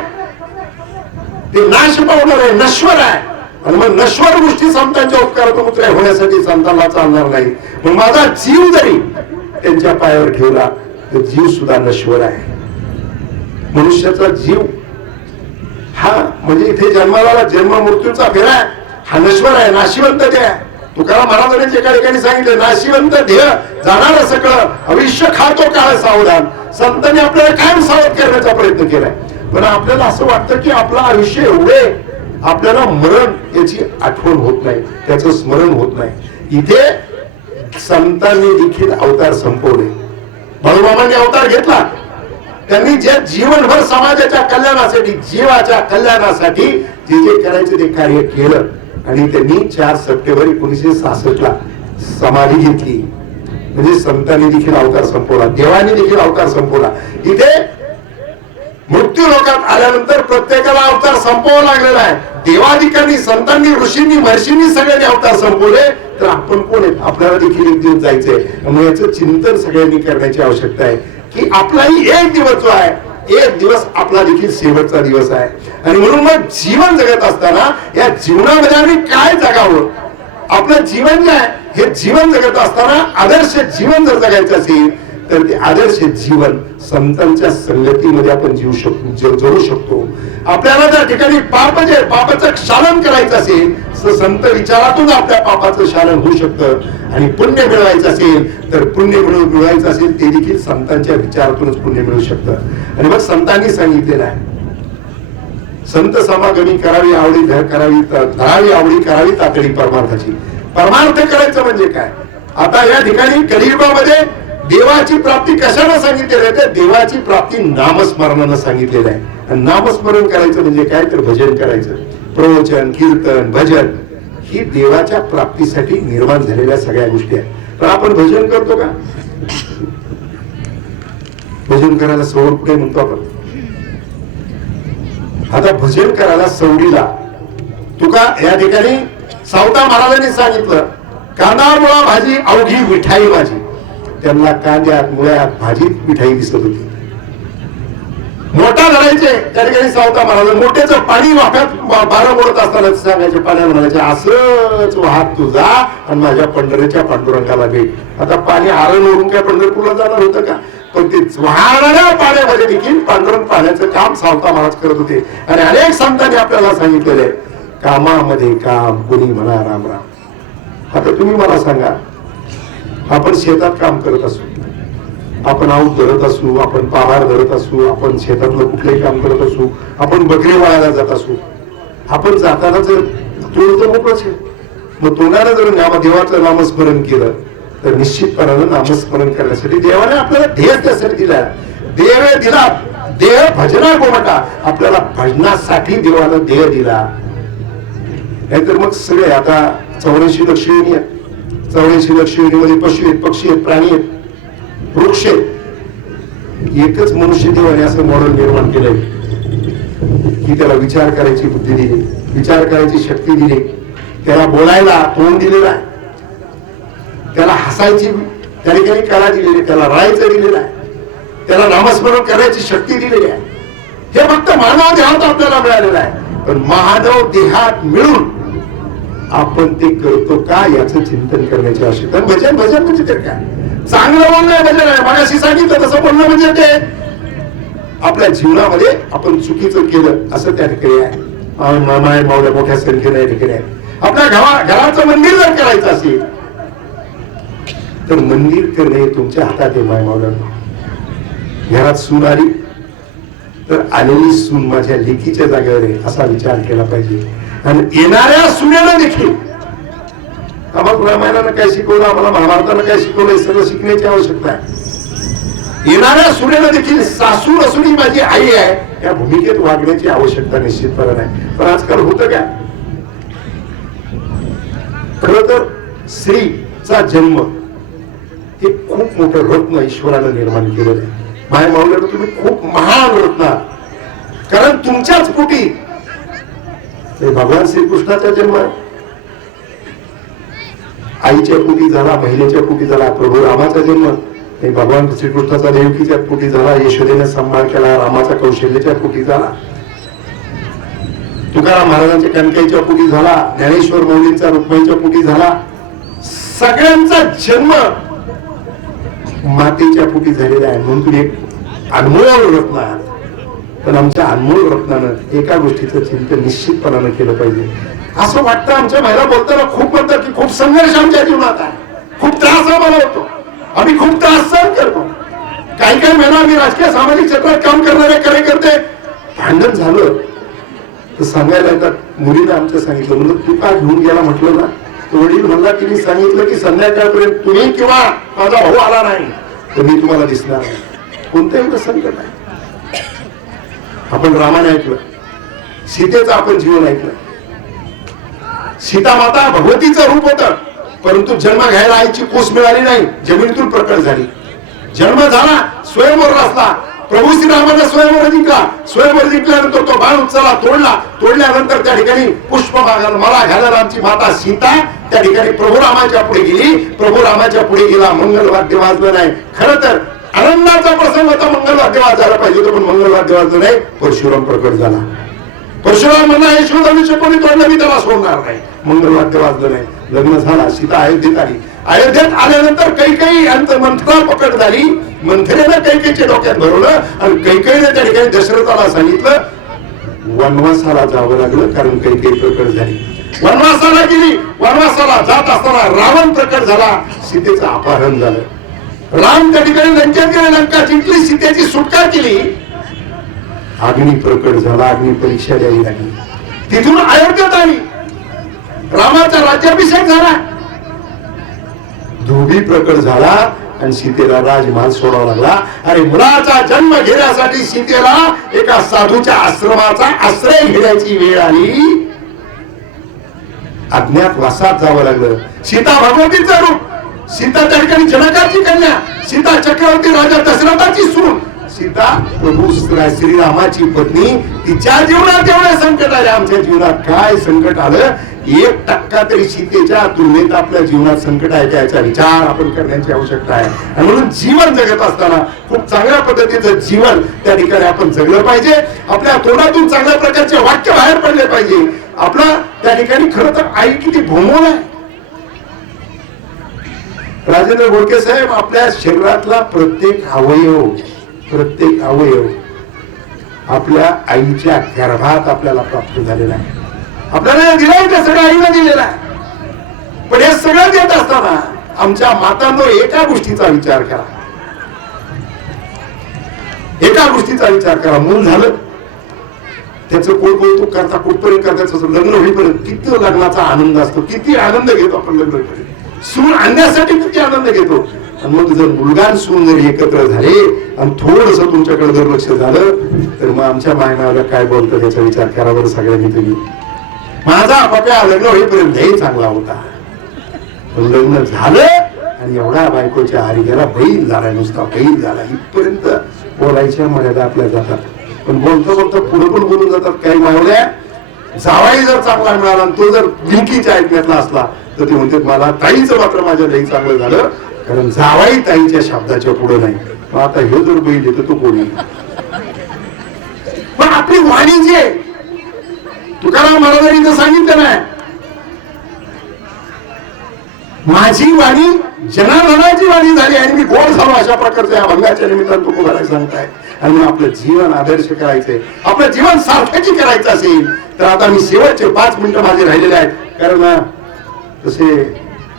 ते नाश पावणार आहे, नश्वर आहे. आणि मग नश्वर गोष्टी संतांच्या उपकारातून उतराई होण्यासाठी संतांना चालणार नाही. मग माझा जीव जरी त्यांच्या पायावर ठेवला तर जीव सुद्धा नश्वर आहे. मनुष्याचा जीव हा म्हणजे इथे जन्माला जन्म मृत्यूचा फेरा आहे, हा नश्वर आहे, नाशिवंत देह आहे. तुकाराम महाराजांनी एका ठिकाणी सांगितलं, नाशिवंत देह जाणार सगळं, भविष्य खातो काळ सावधान. संतांनी आपल्याला कायम सावध करण्याचा प्रयत्न केलाय. पण आपल्याला असं वाटतं की आपलं आयुष्य एवढे, आपल्याला मरण याची आठवण होत नाही, त्याचं स्मरण होत नाही. इथे संतांनी देखील अवतार संपवले. बाळूमामांनी अवतार घेतला, त्यांनी जे जीवनभर समाजाच्या कल्याणासाठी, जीवाच्या कल्याणासाठी जे जे करायचे ते कार्य केलं. आणि त्यांनी 4 सप्टेंबर 1966 समाधी घेतली. म्हणजे संतांनी देखील अवतार संपवला, देवानी देखील अवतार संपवला. इथे मृत्यू लोकात आल्यानंतर प्रत्येकाला अवतार संपवावा लागलेला आहे. देवाधिकांनी, संतांनी, ऋषींनी, महर्षींनी सगळ्यांनी अवतार संपवले. तर आपण कोण आहेत? आपल्याला देखील एक दिवस जायचंय. त्यामुळे याचं चिंतन सगळ्यांनी करण्याची आवश्यकता आहे की आपलाही एक दिवस जो आहे, एक दिवस आपला देखील शेवटचा दिवस आहे. आणि म्हणून मग जीवन जगत असताना या जीवनामध्ये आम्ही काय जगावं, आपलं जीवन जे आहे हे जीवन जगत असताना आदर्श जीवन जर जगायचं असेल तर ते आदर्श जीवन संतांच्या संगतीमध्ये आपण जगू शकतो. आपल्याला त्या ठिकाणी पापाचं क्षालन करायचं असेल तर संत विचारातून आपल्या पापाचं क्षालन होऊ शकतं. आणि पुण्य मिळवायचं असेल तर पुण्य मिळवायचं असेल ते देखील संतांच्या विचारातूनच पुण्य मिळू शकतं. आणि मग संतांनी सांगितलेलं आहे, संत समागमी करावी आवडी करावी, धरावी आवडी करावी तातडी परमार्थाची. परमार्थ करायचं म्हणजे काय? आता या ठिकाणी कलियुगामध्ये देवाची प्राप्ती कशाने सांगितलेली आहे? देवाची प्राप्ती नामस्मरणानं सांगितलेलं आहे. आणि नामस्मरण करायचं म्हणजे काय? तर भजन करायचं. प्रवचन, कीर्तन, भजन ही देवाच्या प्राप्तीसाठी निर्माण झालेल्या सगळ्या गोष्टी आहेत. पण आपण भजन करतो का? भजन करायला सवड कुठे म्हणतो आपण? आता भजन करायला सवडीला तुका या ठिकाणी सावता महाराजांनी सांगितलं, कांदा मुळा भाजी अवघी मिठाई माझी. त्यांना कांद्यात मुळ्यात भाजीत मिठाई दिसत होती. मोठा धरायचे त्या ठिकाणी सावता महाराज, मोठ्याचं पाणी वाफ्यात 12 मोडत असताना सांगायचे, पाण्याला म्हणायचे असंच वाहत तुझा आणि माझ्या पंढरीच्या पांडुरंगाला भेट. आता पाणी आरण ओढून काय पंढरपूरला जाणार होतं का? पण ते वाहणाऱ्या पाण्यामध्ये देखील पांडुरंग पाण्याचं काम सावता महाराज करत होते. आणि अनेक संतांनी आपल्याला सांगितलेले, कामामध्ये काम कोणी म्हणा राम राम. आता तुम्ही मला सांगा, आपण शेतात काम करत असू, आपण आऊत धरत असू, आपण पहार धरत असू, आपण शेतातलं कुठलंही काम करत असू, आपण बकरी वळायला जात असू, आपण जाताना जर तोंड तर मोकळच आहे, मग तोंडाला जर देवाचं नामस्मरण केलं तर निश्चितपणानं नामस्मरण करण्यासाठी देवाने आपल्याला ध्येय त्यासाठी दिला. देव दिला, देह भजना गोमटा, आपल्याला भजनासाठी देवानं ध्येय दिला. नाहीतर मग सगळे आता 84 लक्ष योनी आहेत. 84 लक्ष योनीमध्ये पशु आहेत, पक्षी आहेत, प्राणी आहेत, वृक्ष आहेत. एकच मनुष्य देवाने असं मॉडेल निर्माण केलंय की त्याला विचार करायची बुद्धी दिली, विचार करायची शक्ती दिली, त्याला बोलायला तोंड दिलेला आहे, त्याला हसायची त्या ठिकाणी कला दिलेली, त्याला राहायचं दिलेलं आहे, त्याला नामस्मरण करायची शक्ती दिलेली आहे. हे फक्त मानव देहात आपल्याला मिळालेलं आहे. पण मानव देहात मिळून आपण ते करतो का याचं चिंतन करण्याची आवश्यकता. भजन भजन म्हणजे तर काय, चांगलं बोलणं भजन आहे. मगाशी सांगितलं तसं बोलणं म्हणजे ते आपल्या जीवनामध्ये आपण चुकीचं केलं असं त्या ठिकाणी आहे. माय मावल्या मोठ्या संख्येने या ठिकाणी आहे. आपल्या घराचं मंदिर जर करायचं असेल तर मंदिर करणे तुमच्या हातात आहे. माय मावल्या घरात सून आली तर आलेली सून माझ्या लेकीच्या जागेवर आहे असा विचार केला पाहिजे. आणि येणाऱ्या सुनेला देखील आम्हाला रामायणानं काय शिकवलं, आम्हाला महाभारतानं काय शिकवलं हे सगळं शिकण्याची आवश्यकता आहे. येणाऱ्या सुनेला देखील सासू असून माझी आई आहे या भूमिकेत वागण्याची आवश्यकता निश्चितपणे आहे. पण आजकाल होतं काय, खरं तर स्त्रीचा जन्म हे खूप मोठं रत्न ईश्वरानं निर्माण केलेलं आहे. माय मावल्यानं तुम्ही खूप महान रत्न, कारण तुमच्याच पोटी भगवान श्रीकृष्णाचा जन्म आईच्या पोटी झाला, महिलेच्या पोटी झाला. प्रभू रामाचा जन्म भगवान श्रीकृष्णाचा देवकीच्या पोटी झाला, यशोदेने सांभाळ केला, रामाचा कौशल्याच्या पोटी झाला, तुकाराम महाराजांच्या कणकाईच्या पोटी झाला, ज्ञानेश्वर माऊलींचा रुक्माईच्या पोटी झाला. सगळ्यांचा जन्म मातेच्या पोटी झालेला आहे. म्हणून तुम्ही एक अनमोल रत्न आहात. पण आमच्या अनमोल रत्नानं एका गोष्टीचं चिंतन निश्चितपणानं केलं पाहिजे. असं वाटतं आमच्या महिला बोलताना खूप म्हणतात की खूप संघर्ष आमच्या जीवनात आहे, खूप त्रास आम्हाला होतो, आम्ही खूप त्रास सहन करतो. काही काही महिला आम्ही राजकीय सामाजिक क्षेत्रात काम करणारे कार्यकर्ते भांडण झालं तर सांगायला येतात. मुलीने आमचं सांगितलं, म्हणलं तू का घेऊन गेला म्हटलं ना, वडील म्हणला की मी सांगितलं की संध्याकाळपर्यंत तुम्ही किंवा माझा भाऊ आला नाही तर मी तुम्हाला दिसणार नाही. कोणतं एवढं संकट आहे. आपण रामाने ऐकलं, सीतेचं आपण जीवन ऐकलं. सीता माता भगवतीचं रूप होतं, परंतु जन्म घ्यायला आईची कोस मिळाली नाही, जमिनीतून प्रकट झाली. जन्म झाला, स्वयंवर असला, प्रभू श्रीरामाने स्वयंवर जिंकला. स्वयंवर जिंकल्यानंतर तो बाण उचलला, तोडल्यानंतर त्या ठिकाणी पुष्पभागाला मला घालायला आमची माता सीता त्या ठिकाणी प्रभू रामाच्या पुढे गेली. प्रभू रामाच्या पुढे गेला, मंगलवाद्य वाजलं नाही. खरं तर आनंदाचा प्रसंग होता, मंगलवाद्य वाजायला पाहिजे होतं, पण मंगलवाद्य वाजलं नाही. परशुराम प्रकट झाला. परशुराम म्हणला यशोदाने कोणी तोडलं मी त्याला सोडणार नाही. मंगलवाद्य वाजलं नाही. लग्न झाला, सीता अयोध्येत आली. अयोध्येत आल्यानंतर कैकेयी यांचं मंथरा पकड झाली. मंथरेनं कैकेयीच्या डोक्यात भरवलं आणि कैकेयीने त्या ठिकाणी दशरथाला सांगितलं वनवासाला जावं लागलं, कारण कैकेयी प्रकट झाली. वनवासाला गेली. वनवासाला जात असताना रावण प्रकट झाला, सीतेचं अपहरण झालं. राम त्या ठिकाणी लंकेत गेले, लंका जिंकली, सीतेची सुटका केली. अग्नी प्रकट झाला, अग्नी परीक्षा द्यावी लागली. तिथून अयोध्येत आली, रामाचा राज्याभिषेक झाला. धोबी प्रकट झाला आणि सीतेला राजमहाल सोडावा लागला. अरे मुलाचा जन्म घेण्यासाठी सीतेला एका साधूच्या आश्रमाचा आश्रय घेण्याची वेळ आली. अज्ञात वासात जावं लागलं. सीता भगवतीचं रूप, सीता त्या ठिकाणी जनकाची कन्या, सीता चक्रवर्ती राजा दशरथाची सून, सीता प्रभू श्रीरामाची पत्नी. तिच्या जीवनात एवढे संकट आले, आमच्या जीवनात काय संकट आलं. 1% तरी सीतेच्या तुलनेत आपल्या जीवनात संकट आहे का याचा विचार आपण करण्याची आवश्यकता आहे. आणि म्हणून जीवन जगत असताना खूप चांगल्या पद्धतीचं जीवन त्या ठिकाणी आपण जगलं पाहिजे. आपल्या तोंडातून चांगल्या प्रकारचे वाक्य बाहेर पडले पाहिजे. आपला त्या ठिकाणी खरं तर आई किती भोमोल आहे. राजेंद्र घोडके साहेब, आपल्या शरीरातला प्रत्येक अवयव आपल्या आईच्या गर्भात आपल्याला प्राप्त झालेला आहे. आपल्याला दिलाय ते सगळं आईला दिलेलं आहे. पण हे सगळं देत असताना आमच्या मातांनो एका गोष्टीचा विचार करा. एका गोष्टीचा विचार करा. मूल झालं, त्याचं कौतुक करता, कुठपर्यंत करता, लग्न होईपर्यंत किती लग्नाचा आनंद असतो, किती आनंद घेतो आपण लग्न होईपर्यंत. सून आणण्यासाठी किती आनंद घेतो. आणि मग जर मुलगा आणि सून जर एकत्र झाले आणि थोडस तुमच्याकडे जर लक्ष झालं तर मग आमच्या मायनाला काय बोलतं त्याचा विचार करा बरं सगळ्यांनी तुम्ही. माझा पप्या लग्न होईपर्यंत लई चांगला होता, पण लग्न झालं आणि एवढा बायकोच्या आरी गेला, बैल झाला, नुसता बैल झाला, इथपर्यंत बोलायच्या मर्यादा आपल्या जातात. पण बोलता बोलता पुढे पण बोलून जातात. काही मावल्या जावाई जर चांगला मिळाला आणि तो जर विंकीच्या ऐकण्यातला असला तर ते म्हणतात मला ताईचं मात्र माझ्या लई चांगलं झालं, कारण जावाई ताईच्या शब्दाच्या पुढे नाही. मग आता हे जर बैल येतो तो कोणी. पण आपली वाणी जी आहे, तुकाराम महाराजांनी तर सांगितलं नाही, माझी वाणी जनार्दनाची वाणी झाली आणि मी गोड झालो, अशा प्रकारच्या अभंगाच्या निमित्तानं तो करायला सांगताय. आणि मग आपलं जीवन आदर्श करायचंय, आपलं जीवन सार्थकी करायचं असेल तर आता मी शेवटचे 5 मिनिटं माझे राहिलेले आहेत. कारण तसे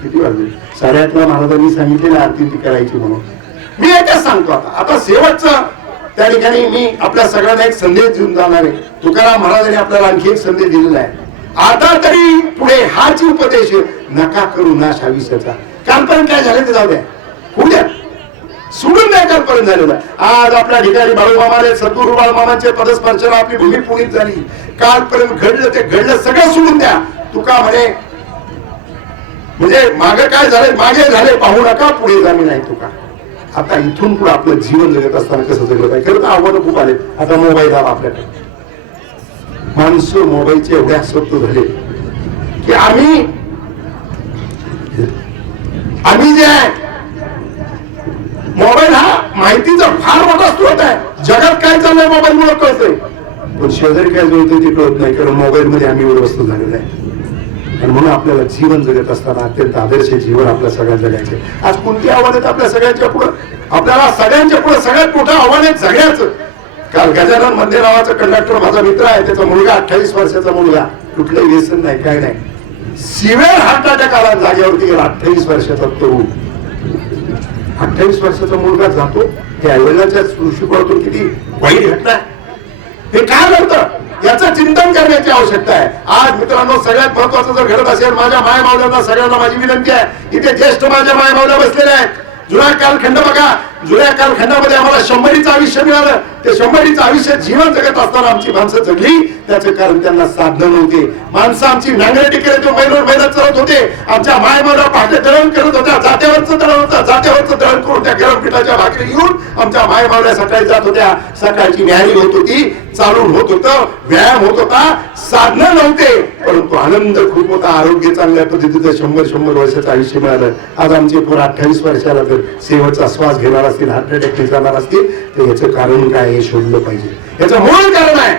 किती वाजले, 8:30ला महाराजांनी सांगितलेलं आरती ती करायची म्हणून. मी एकच सांगतो आता शेवटचं त्या ठिकाणी मी आपल्या सगळ्यांना एक संदेश देऊन जाणार आहे. तुकाराम महाराजांनी आपल्याला आणखी एक संदेश दिलेला आहे. आता तरी पुढे हाच उपदेश नका करू नाश आयुष्याचा. कालपर्यंत काय झालं ते जाऊ द्या, होऊ द्या, सोडून द्या. कालपर्यंत झालेलं आज आपल्या ठिकाणी बाळूमामाने सद्गुरू बाळूमामांचे पदस्पर्शाला आपली भूमी पुणित झाली. कालपर्यंत घडलं ते घडलं, सगळं सोडून द्या. तुका म्हणे म्हणजे मागे काय झाले, मागे झाले पाहू नका, पुढे जाणे नाही तुका. आता इथून पुढे आपलं जीवन जगत असताना कसं जगलं पाहिजे. खरं तर आव्हानं खूप आले. आता मोबाईल आला आपल्याकडे, माणसं मोबाईलचे एवढे आसक्त झाले की आम्ही जे आहे मोबाईल हा माहितीचा फार मोठा स्रोत आहे. जगात काय चाललंय मोबाईल मुळे कळतंय, पण शेजारी काय जुळतंय ते कळत नाही, कारण मोबाईल मध्ये आम्ही व्यवस्थित झालेलं आहे. आणि म्हणून आपल्याला जीवन जगत असताना अत्यंत आदर्श जीवन आपल्या सगळ्या जगायचे. आज कोणती आव्हान आहेत आपल्या सगळ्यांच्या पुढे, आपल्याला सगळ्यांच्या पुढे सगळ्यात मोठं आव्हान आहे जगण्याचं. काल गजानन मंदिर नावाचा कंडक्टर माझा मित्र आहे, त्याचा मुलगा 28 वर्षाचा मुलगा, कुठलंही व्यसन नाही काय नाही, सिव्हिअर हार्ट अटॅक आला, जागेवरती गेला. 28 वर्षाचा तरुण, 28 वर्षाचा मुलगा जातो. त्या आईवडिलांच्या दृष्टिकोनातून किती वाईट घटना आहे. हे काय घडतं याचं चिंतन करण्याची आवश्यकता आहे. आज मित्रांनो सगळ्यात महत्वाचं जर घडत असेल, माझ्या माय मावल्यांना सगळ्यांना माझी विनंती आहे, इथे ज्येष्ठ माझ्या माय मावल्या बसलेल्या आहेत. जुना कालखंड बघा, जुन्या कालखंडामध्ये आम्हाला 100चं आयुष्य मिळालं. ते 100चं आयुष्य जीवन जगत असताना आमची माणसं जगली, त्याचं कारण त्यांना साधन नव्हते. माणसं आमची नांगरटी करत महिन्यात चालत होते. आमच्या मायमाला पहाटे दळण करत होत्या, जात्यावरचं दळण होतं, जात्यावरचं दळण करून त्या गरम पिठाच्या भाकरी घेऊन आमच्या मायमावल्या सकाळी जात होत्या. सकाळची न्यारी होत होती, चालून होत होतं, व्यायाम होत होता, साधनं नव्हते, परंतु आनंद खूप होता, आरोग्य चांगल्या पद्धतीचं 100 वर्षाचं आयुष्य मिळालं. आज आमचे पोर 28 वर्षाला जर शेवटचा श्वास घेणार असतील, हार्ट अटॅक जाणार असतील, तर याचं कारण काय हे शोधलं पाहिजे. याचं मूळ कारण आहे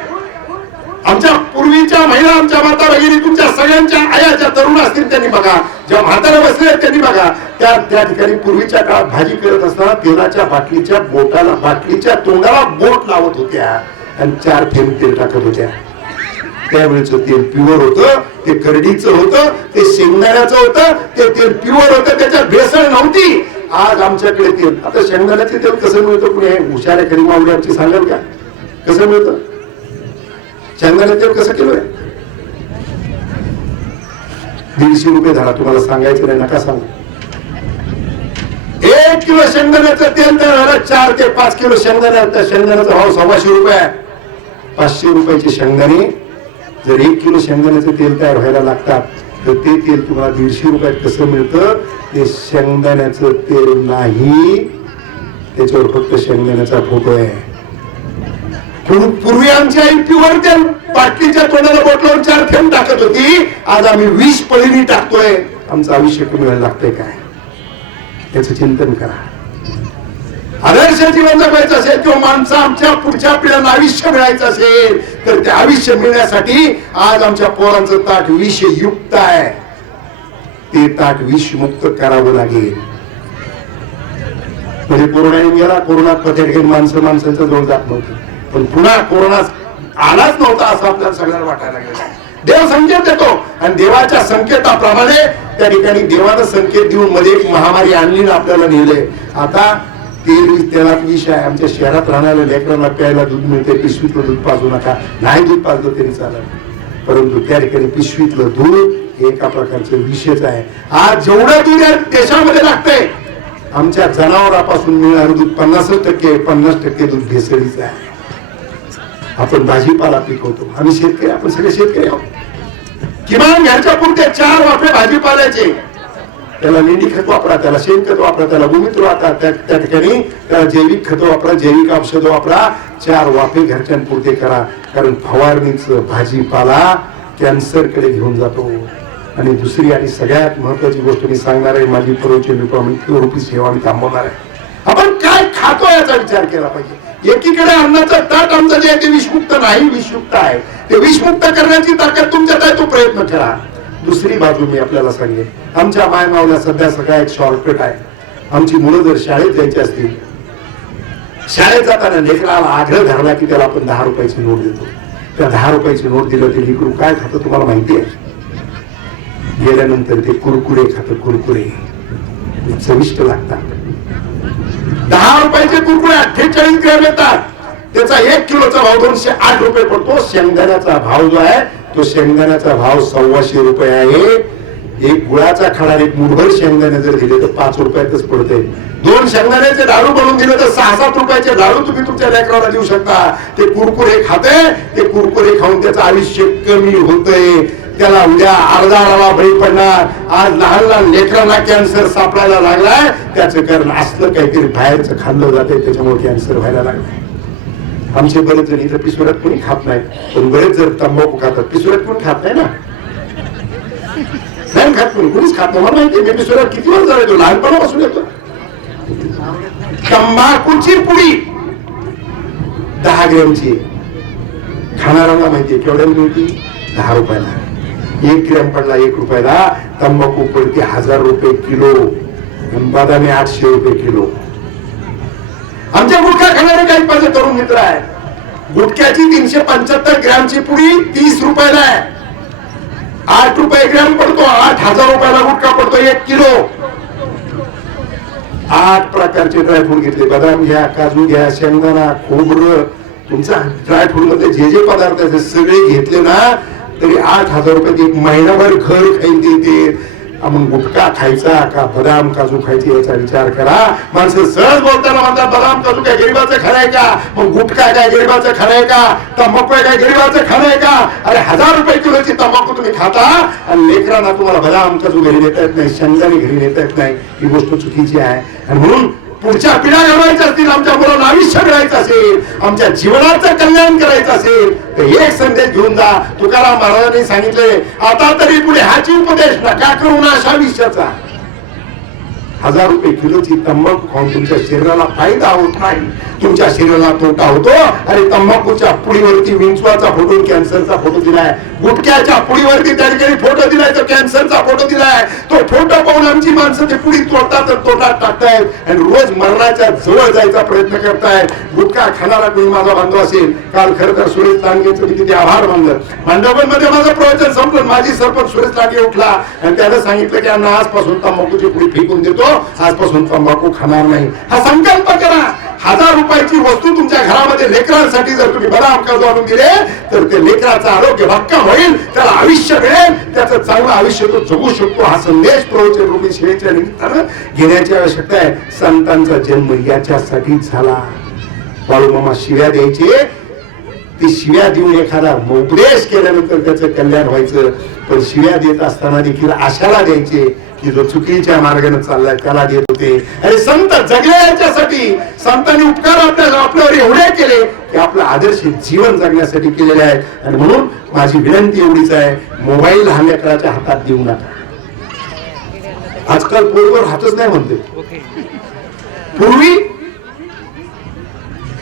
आमच्या पूर्वीच्या महिला, आमच्या माता भगिनी, तुमच्या सगळ्यांच्या आया ज्या तरुण असतील त्यांनी बघा, ज्या म्हाताऱ्या बसले त्यांनी बघा, त्या ठिकाणी पूर्वीच्या काळात भाजी करत असताना तेलाच्या बाटलीच्या बोटाला, बाटलीच्या तोंडाला बोट लावत होत्या आणि 4 थेंब तेल टाकत होत्या. त्यावेळेच तेल प्युअर होतं, ते करडीचं होतं, ते शेंगदाण्याचं होतं, ते तेल प्युअर होतं, त्याच्यात भेसळ नव्हती. आज आमच्याकडे तेल, आता शेंगदाण्याचे तेल कसं मिळतं, कुणी हुशार आहे खरी मावली आमची सांगाल का कसं मिळतं? शेंगदाण्याचं तेल कसं किलो आहे? 150 रुपये झाला. तुम्हाला सांगायचं नाही, नका सांगू. 1 किलो शेंगदाण्याचं तेल तयार झालं 4 ते 5 किलो शेंगदाण्याचा. शेंगदाण्याचा भाव 125 रुपये आहे. 500 रुपयाचे शेंगदाणे जर 1 किलो शेंगदाण्याचं तेल तयार व्हायला लागतात, तर ते तेल तुम्हाला 150 रुपयात कसं मिळतं? ते शेंगदाण्याचं तेल नाही, त्याच्यावर फक्त शेंगदाण्याचा फोटो आहे. पूर्वी आमची आई प्युअर तेल बाटलीच्या तोंडाला बोट लावून 4 थेंब टाकत होती. आज आम्ही 20 पळीनी टाकतोय. आमचं आयुष्य कमी व्हायला लागतंय काय? याचं चिंतन करा. आदर्श जीवन जगायचं असेल किंवा माणसं आमच्या पुढच्या पिढ्यांना आयुष्य मिळायचं असेल, तर ते आयुष्य मिळण्यासाठी आज आमच्या पोरांचं ताट विषयुक्त आहे. ते ताट विषमुक्त करावं लागेल. म्हणजे कोरोना येऊन गेला, कोरोनात पत्या माणसांच्या जवळ जात नव्हती, पण पुन्हा कोरोना आलाच नव्हता असं आपल्याला सगळ्यांना वाटायला लागलं. देव संकेत देतो आणि देवाच्या संकेताप्रमाणे त्या ठिकाणी देवानं संकेत देऊन मध्ये एक महामारी आणली ना आपल्याला नेले. आता तेलात विष आहे. आमच्या शहरात राहणाऱ्या लेकरांना प्यायला दूध मिळते, पिशवीतलं दूध पाजू नका. नाही दूध पाजलं तरी चालेल, परंतु त्या ठिकाणी पिशवीतलं दूध हे एका प्रकारचं विषयच आहे. आज जेवढं दूध या देशामध्ये लागतंय, आमच्या जनावरांपासून मिळणारं दूध 50% दूध भेसळीचं आहे. आपण भाजीपाला पिकवतो, आम्ही शेतकरी, आपण सगळे शेतकरी आहोत. किमान घरच्या पुरते 4 वाफे भाजीपाल्याचे, त्याला लेंडी खत वापरा, त्याला शेणखत वापरा, त्याला भूमित्र वापरा, त्या ठिकाणी त्याला जैविक खत वापरा, जैविक औषध वापरा, 4 वाफे घरच्यांपुरते करा. कारण फवारणीचं भाजीपाला कॅन्सरकडे घेऊन जातो. आणि दुसरी आणि सगळ्यात महत्वाची गोष्ट मी सांगणार आहे, माझी परवची रुपी सेवा मी थांबवणार आहे. आपण काय खातो याचा विचार केला पाहिजे. एकीकडे अन्नाचं ताट आमचं जे आहे ते विषमुक्त नाही, विषयुक्त आहे. ते विषमुक्त करण्याची ताकद तुमच्यात आहे, तो प्रयत्न करा. दुसरी बाजू मी आपल्याला सांगेन, आमच्या मायमावल्या सध्या सगळा एक शॉर्टकट आहे. आमची मुलं जर शाळेत जायची असतील, शाळेत जाताना लेकराला आग्रह धरला की त्याला आपण 10 रुपयाची नोट देतो. त्या 10 रुपयाची नोट दिलं ते लेकरू काय खातं तुम्हाला माहिती आहे? गेल्यानंतर ते कुरकुरे खातं. कुरकुरे चविष्ट लागतात. 10 रुपयाचे कुरकुरे 48 ग्रॅम येतात. त्याचा 1 किलोचा भाव 208 रुपये पडतो. शेंगदाण्याचा भाव जो आहे तो शेंगदाण्याचा भाव 125 रुपये आहे. एक गुळाचा खडा, एक मुठभर शेंगदाणे जर दिले तर 5 रुपयातच पडते. 2 शेंगदाण्याचे लाडू बनवून दिले तर 6-7 रुपयाचे लाडू तुम्ही तुमच्या लेकराला देऊ शकता. ते कुरकुरे खाते, ते कुरकुरे खाऊन त्याचं आयुष्य कमी होतंय. त्याला उद्या अर्धा रवा बळी पडणार. आज लहान लहान लेकरांना कॅन्सर सापडायला लागलाय. त्याचं कारण असलं काहीतरी बाहेरचं खाल्लं जाते, त्याच्यामुळे कॅन्सर व्हायला लागलाय. आमचे बरेच जण इथं पिसुऱ्यात कोणी खात नाही, पण बरेच जर तंबाखू खातात. पिसुऱ्यात कोणी खात नाही ना, नाही खात कोणी, कोणीच खात नाही. मला माहिती, मी पिसुऱ्यात किती वर्ष झाले, तो लहानपणापासून येतो. तंबाखूची पुडी 10 ग्रॅमची खाणाऱ्यांना माहितीये केवढ्याला मिळते? 10 रुपयाला. 1 ग्रॅम पडला 1 रुपयाला. तंबाखू पडते 1000 रुपये किलो, बदामे 800 रुपये किलो. आमच्या गुटखा खाणारे काही माझे तरुण मित्र आहेत. गुटख्याची 375 ग्रॅमची पुडी 30 रुपयाला आहे. 8 रुपये ग्रॅम पडतो. 8000 रुपयाला गुटखा पडतो 1 किलो. 8 प्रकारचे ड्रायफ्रूट घेतले, बदाम घ्या, काजू घ्या, शेंगदाणा, खोबरं, तुमचा ड्रायफ्रूट मध्ये जे जे पदार्थ आहेत सगळे घेतले ना तरी 8000 रुपयात एक महिनाभर घर खाईन देते. मग गुटखा खायचा का बदाम काजू खायचे याचा विचार करा. माणसं सहज बोलताना म्हणतात बदाम काजू काय गरीबाचं खाणं आहे का? मग गुटखा काय गरीबाचं खाणं आहे का? तंबाखू काय गरीबाचं खाणं आहे का? अरे 1000 रुपये किलोची तंबाखू तुम्ही खाता आणि लेकरांना तुम्हाला बदाम काजू घरी नेता येत नाही, शेंगदाणे घरी नेता येत नाही. ही गोष्ट चुकीची आहे. आणि म्हणून पुढच्या पिढ्या घडवायच्या असतील, आमच्या मुलांना आयुष्य मिळायचं असेल, आमच्या जीवनाचं कल्याण करायचं असेल तर एक संदेश घेऊन जा. तुकाराम महाराजांनी सांगितले, आता तरी पुढे हाची उपदेश नका करू ना अशा विषयाचा. 1000 रुपये किलोची तंबाखू खाऊन तुमच्या शरीराला फायदा होत नाही, तुमच्या शरीराला तोटा होतो. आणि तंबाखूच्या पुडीवरती विंचवाचा फोटो, कॅन्सरचा फोटो दिलाय. गुटख्याच्या पुडीवरती त्या ठिकाणी फोटो दिलाय, तो कॅन्सरचा फोटो दिलाय. तो फोटो पाहून आमची माणसं ते पुडी तोडतात, तोटात टाकतायत आणि रोज मरणाच्या जवळ जायचा प्रयत्न करतायत. गुटखा खाणारा कोणी माझा बांधव असेल, काल खरं तर सुरेश लांडगेचं मी तिथे आभार मानलं. मांडवमध्ये माझं प्रवचन संपलं, माझी सरपंच सुरेश लांडगे उठला आणि त्यानं सांगितलं की यांना आजपासून तंबाखूची पुडी फेकून देतो, आजपासून तंबाखू खाणार नाही. हा संकल्प करा. 1000 रुपयाची वस्तू तुमच्या घरामध्ये लेकरांसाठी जर तुम्ही बदाम काजू आणून दिले तर ते लेकराचं आरोग्य भक्कम होईल, त्याला आयुष्य मिळेल, त्याचं चांगलं आयुष्य तो जगू शकतो. हा संदेश प्रवचन रूपी सेवेच्या निमित्तानं घेण्याची आवश्यकता आहे. संतांचा जन्म याच्यासाठी झाला. बाळूमामा शिव्या द्यायचे, ती शिव्या देऊन एखादा उपदेश केल्यानंतर त्याचं कल्याण व्हायचं. पण शिव्या देत असताना देखील आशाला द्यायचे की जो चुकीच्या मार्गाने चाललाय त्याला देत होते. आणि संत जगले याच्यासाठी. संतांनी उपकार आपल्यावर एवढे केले की आपलं आदर्श जीवन जगण्यासाठी केलेले आहे. आणि म्हणून माझी विनंती एवढीच आहे, मोबाईल लहान लेकराच्या हातात देऊ नका. आजकाल पोरवर हातच नाही म्हणते. पूर्वी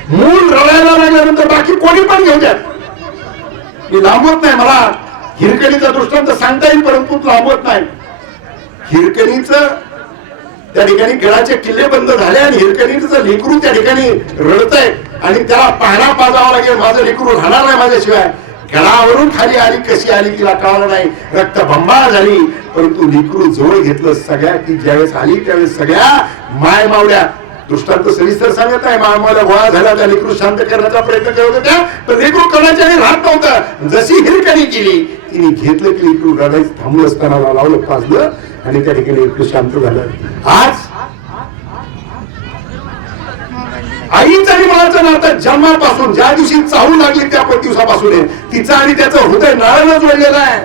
मूल रडायला लागल्यानंतर बाकी कोणी पण घेऊ द्या. मी लांबवत नाही, मला हिरकणीचा दृष्टांत सांगता येईल परंतु लांबवत नाही. हिरकणीचं त्या ठिकाणी गळाचे किल्ले बंद झाले आणि हिरकणीचं लेकरू त्या ठिकाणी रडतंय आणि त्याला पाहणा पाजावा लागेल, माझं लेकरू राहणार नाही माझ्याशिवाय. गळावरून खाली आली, कशी आली तिला कळलं नाही, रक्तबंबाळ झाली. परंतु लेकरू जवळ घेतलं. सगळ्या ती ज्यावेळेस आली त्यावेळेस सगळ्या मायमावल्या, दृष्टांत सविस्तर सांगत आहे, मायमावल्या गोळा झाला, त्या लेकरू शांत करण्याचा प्रयत्न करत होत्या, पण लेकरू कणाच्या राहत नव्हतं. जशी हिरकणी केली तिने घेतलं की लेकरू रडायचं थांबलं असताना लावलं पाजलं आणि त्या ठिकाणी लेकरू शांत झालं. आज आईचं आणि मुलाचं नातं जन्मापासून ज्या दिवशी चाहू लागली त्या दिवसापासून आहे तिचं आणि त्याचं हृदय नाळानं जोडलेलं आहे.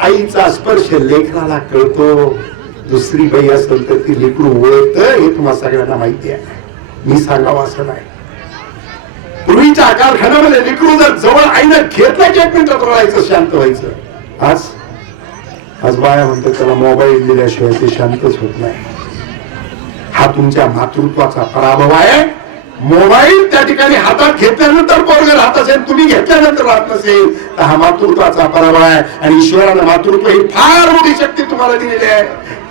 आईचा स्पर्श लेकराला कळतो. दुसरी बाई असेल तर ती लेकरू ओळखतं हे तुम्हाला सगळ्यांना माहिती आहे. मी सांगावं असं नाही. पूर्वीच्या कारखान्यामध्ये लेकरू जर जवळ आईनं घेतलं की 1 मिनिटात रडायचं शांत व्हायचं. आज बाया म्हणतात त्याला मोबाईल दिल्याशिवाय ते शांतच होत नाही. हा तुमच्या मातृत्वाचा पराभव आहे. मोबाईल त्या ठिकाणी हातात घेतल्यानंतर पोरग राहत असेल, तुम्ही घेतल्यानंतर राहत नसेल तर हा मातृत्वाचा पराभव आहे. आणि ईश्वरानं मातृत्व ही फार मोठी शक्ती तुम्हाला दिलेली आहे.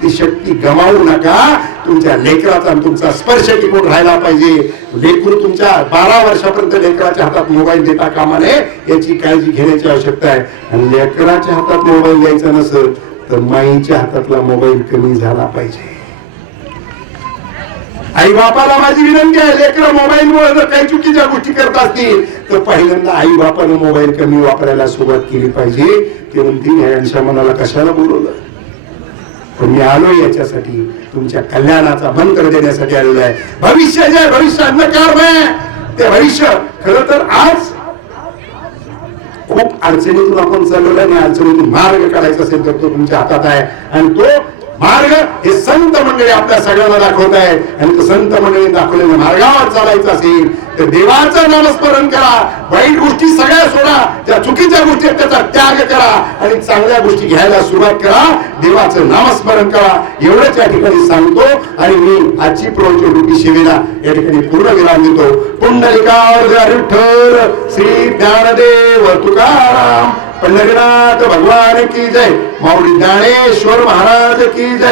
ती शक्ती गमावू नका. तुमच्या लेकराचा आणि तुमचा स्पर्श टिकून राहायला पाहिजे. लेकरू तुमच्या 12 वर्षापर्यंत लेकराच्या हातात मोबाईल देता कामा नये याची काळजी घेण्याची आवश्यकता आहे. आणि लेकराच्या हातात मोबाईल द्यायचा नसेल तर माईच्या हातातला मोबाईल कमी झाला पाहिजे. आई बापाला माझी विनंती आहे, लेकरं मोबाईलमुळे जर काही चुकीच्या गोष्टी करत असतील तर पहिल्यांदा आई बापानं मोबाईल कमी वापरायला सुरुवात केली पाहिजे. ते म्हणतील यांच्या मनाला कशाला बोलवलं. पण मी आलोय याच्यासाठी, तुमच्या कल्याणाचा मंत्र देण्यासाठी आलेलो आहे. भविष्य जे भविष्य अंधकार आहे ते भविष्य खरं तर आज खूप अडचणीतून आपण चाललेलो आहे. अडचणीतून मार्ग काढायचा असेल तर तो तुमच्या हातात आहे. आणि तो मार्ग हे संत मंडळी आपल्या सगळ्यांना दाखवत आहे. आणि तो संत मंडळी दाखवलेल्या मार्गावर चालायचं असेल तर देवाचं नामस्मरण करा. वाईट गोष्टी सगळ्या सोडा. ज्या चुकीच्या गोष्टी आहेत त्याचा त्याग करा आणि चांगल्या गोष्टी घ्यायला सुरुवात करा. देवाचं नामस्मरण करा. एवढंच या ठिकाणी सांगतो आणि मी आजची प्रवचन सेवेला या ठिकाणी पूर्ण विराम देतो. पुंडलिकावरती विठ्ठल श्री ज्ञानदेव तुकाराम पंढरीनाथ भगवान की जय. माऊली ज्ञानेश्वर महाराज की जय.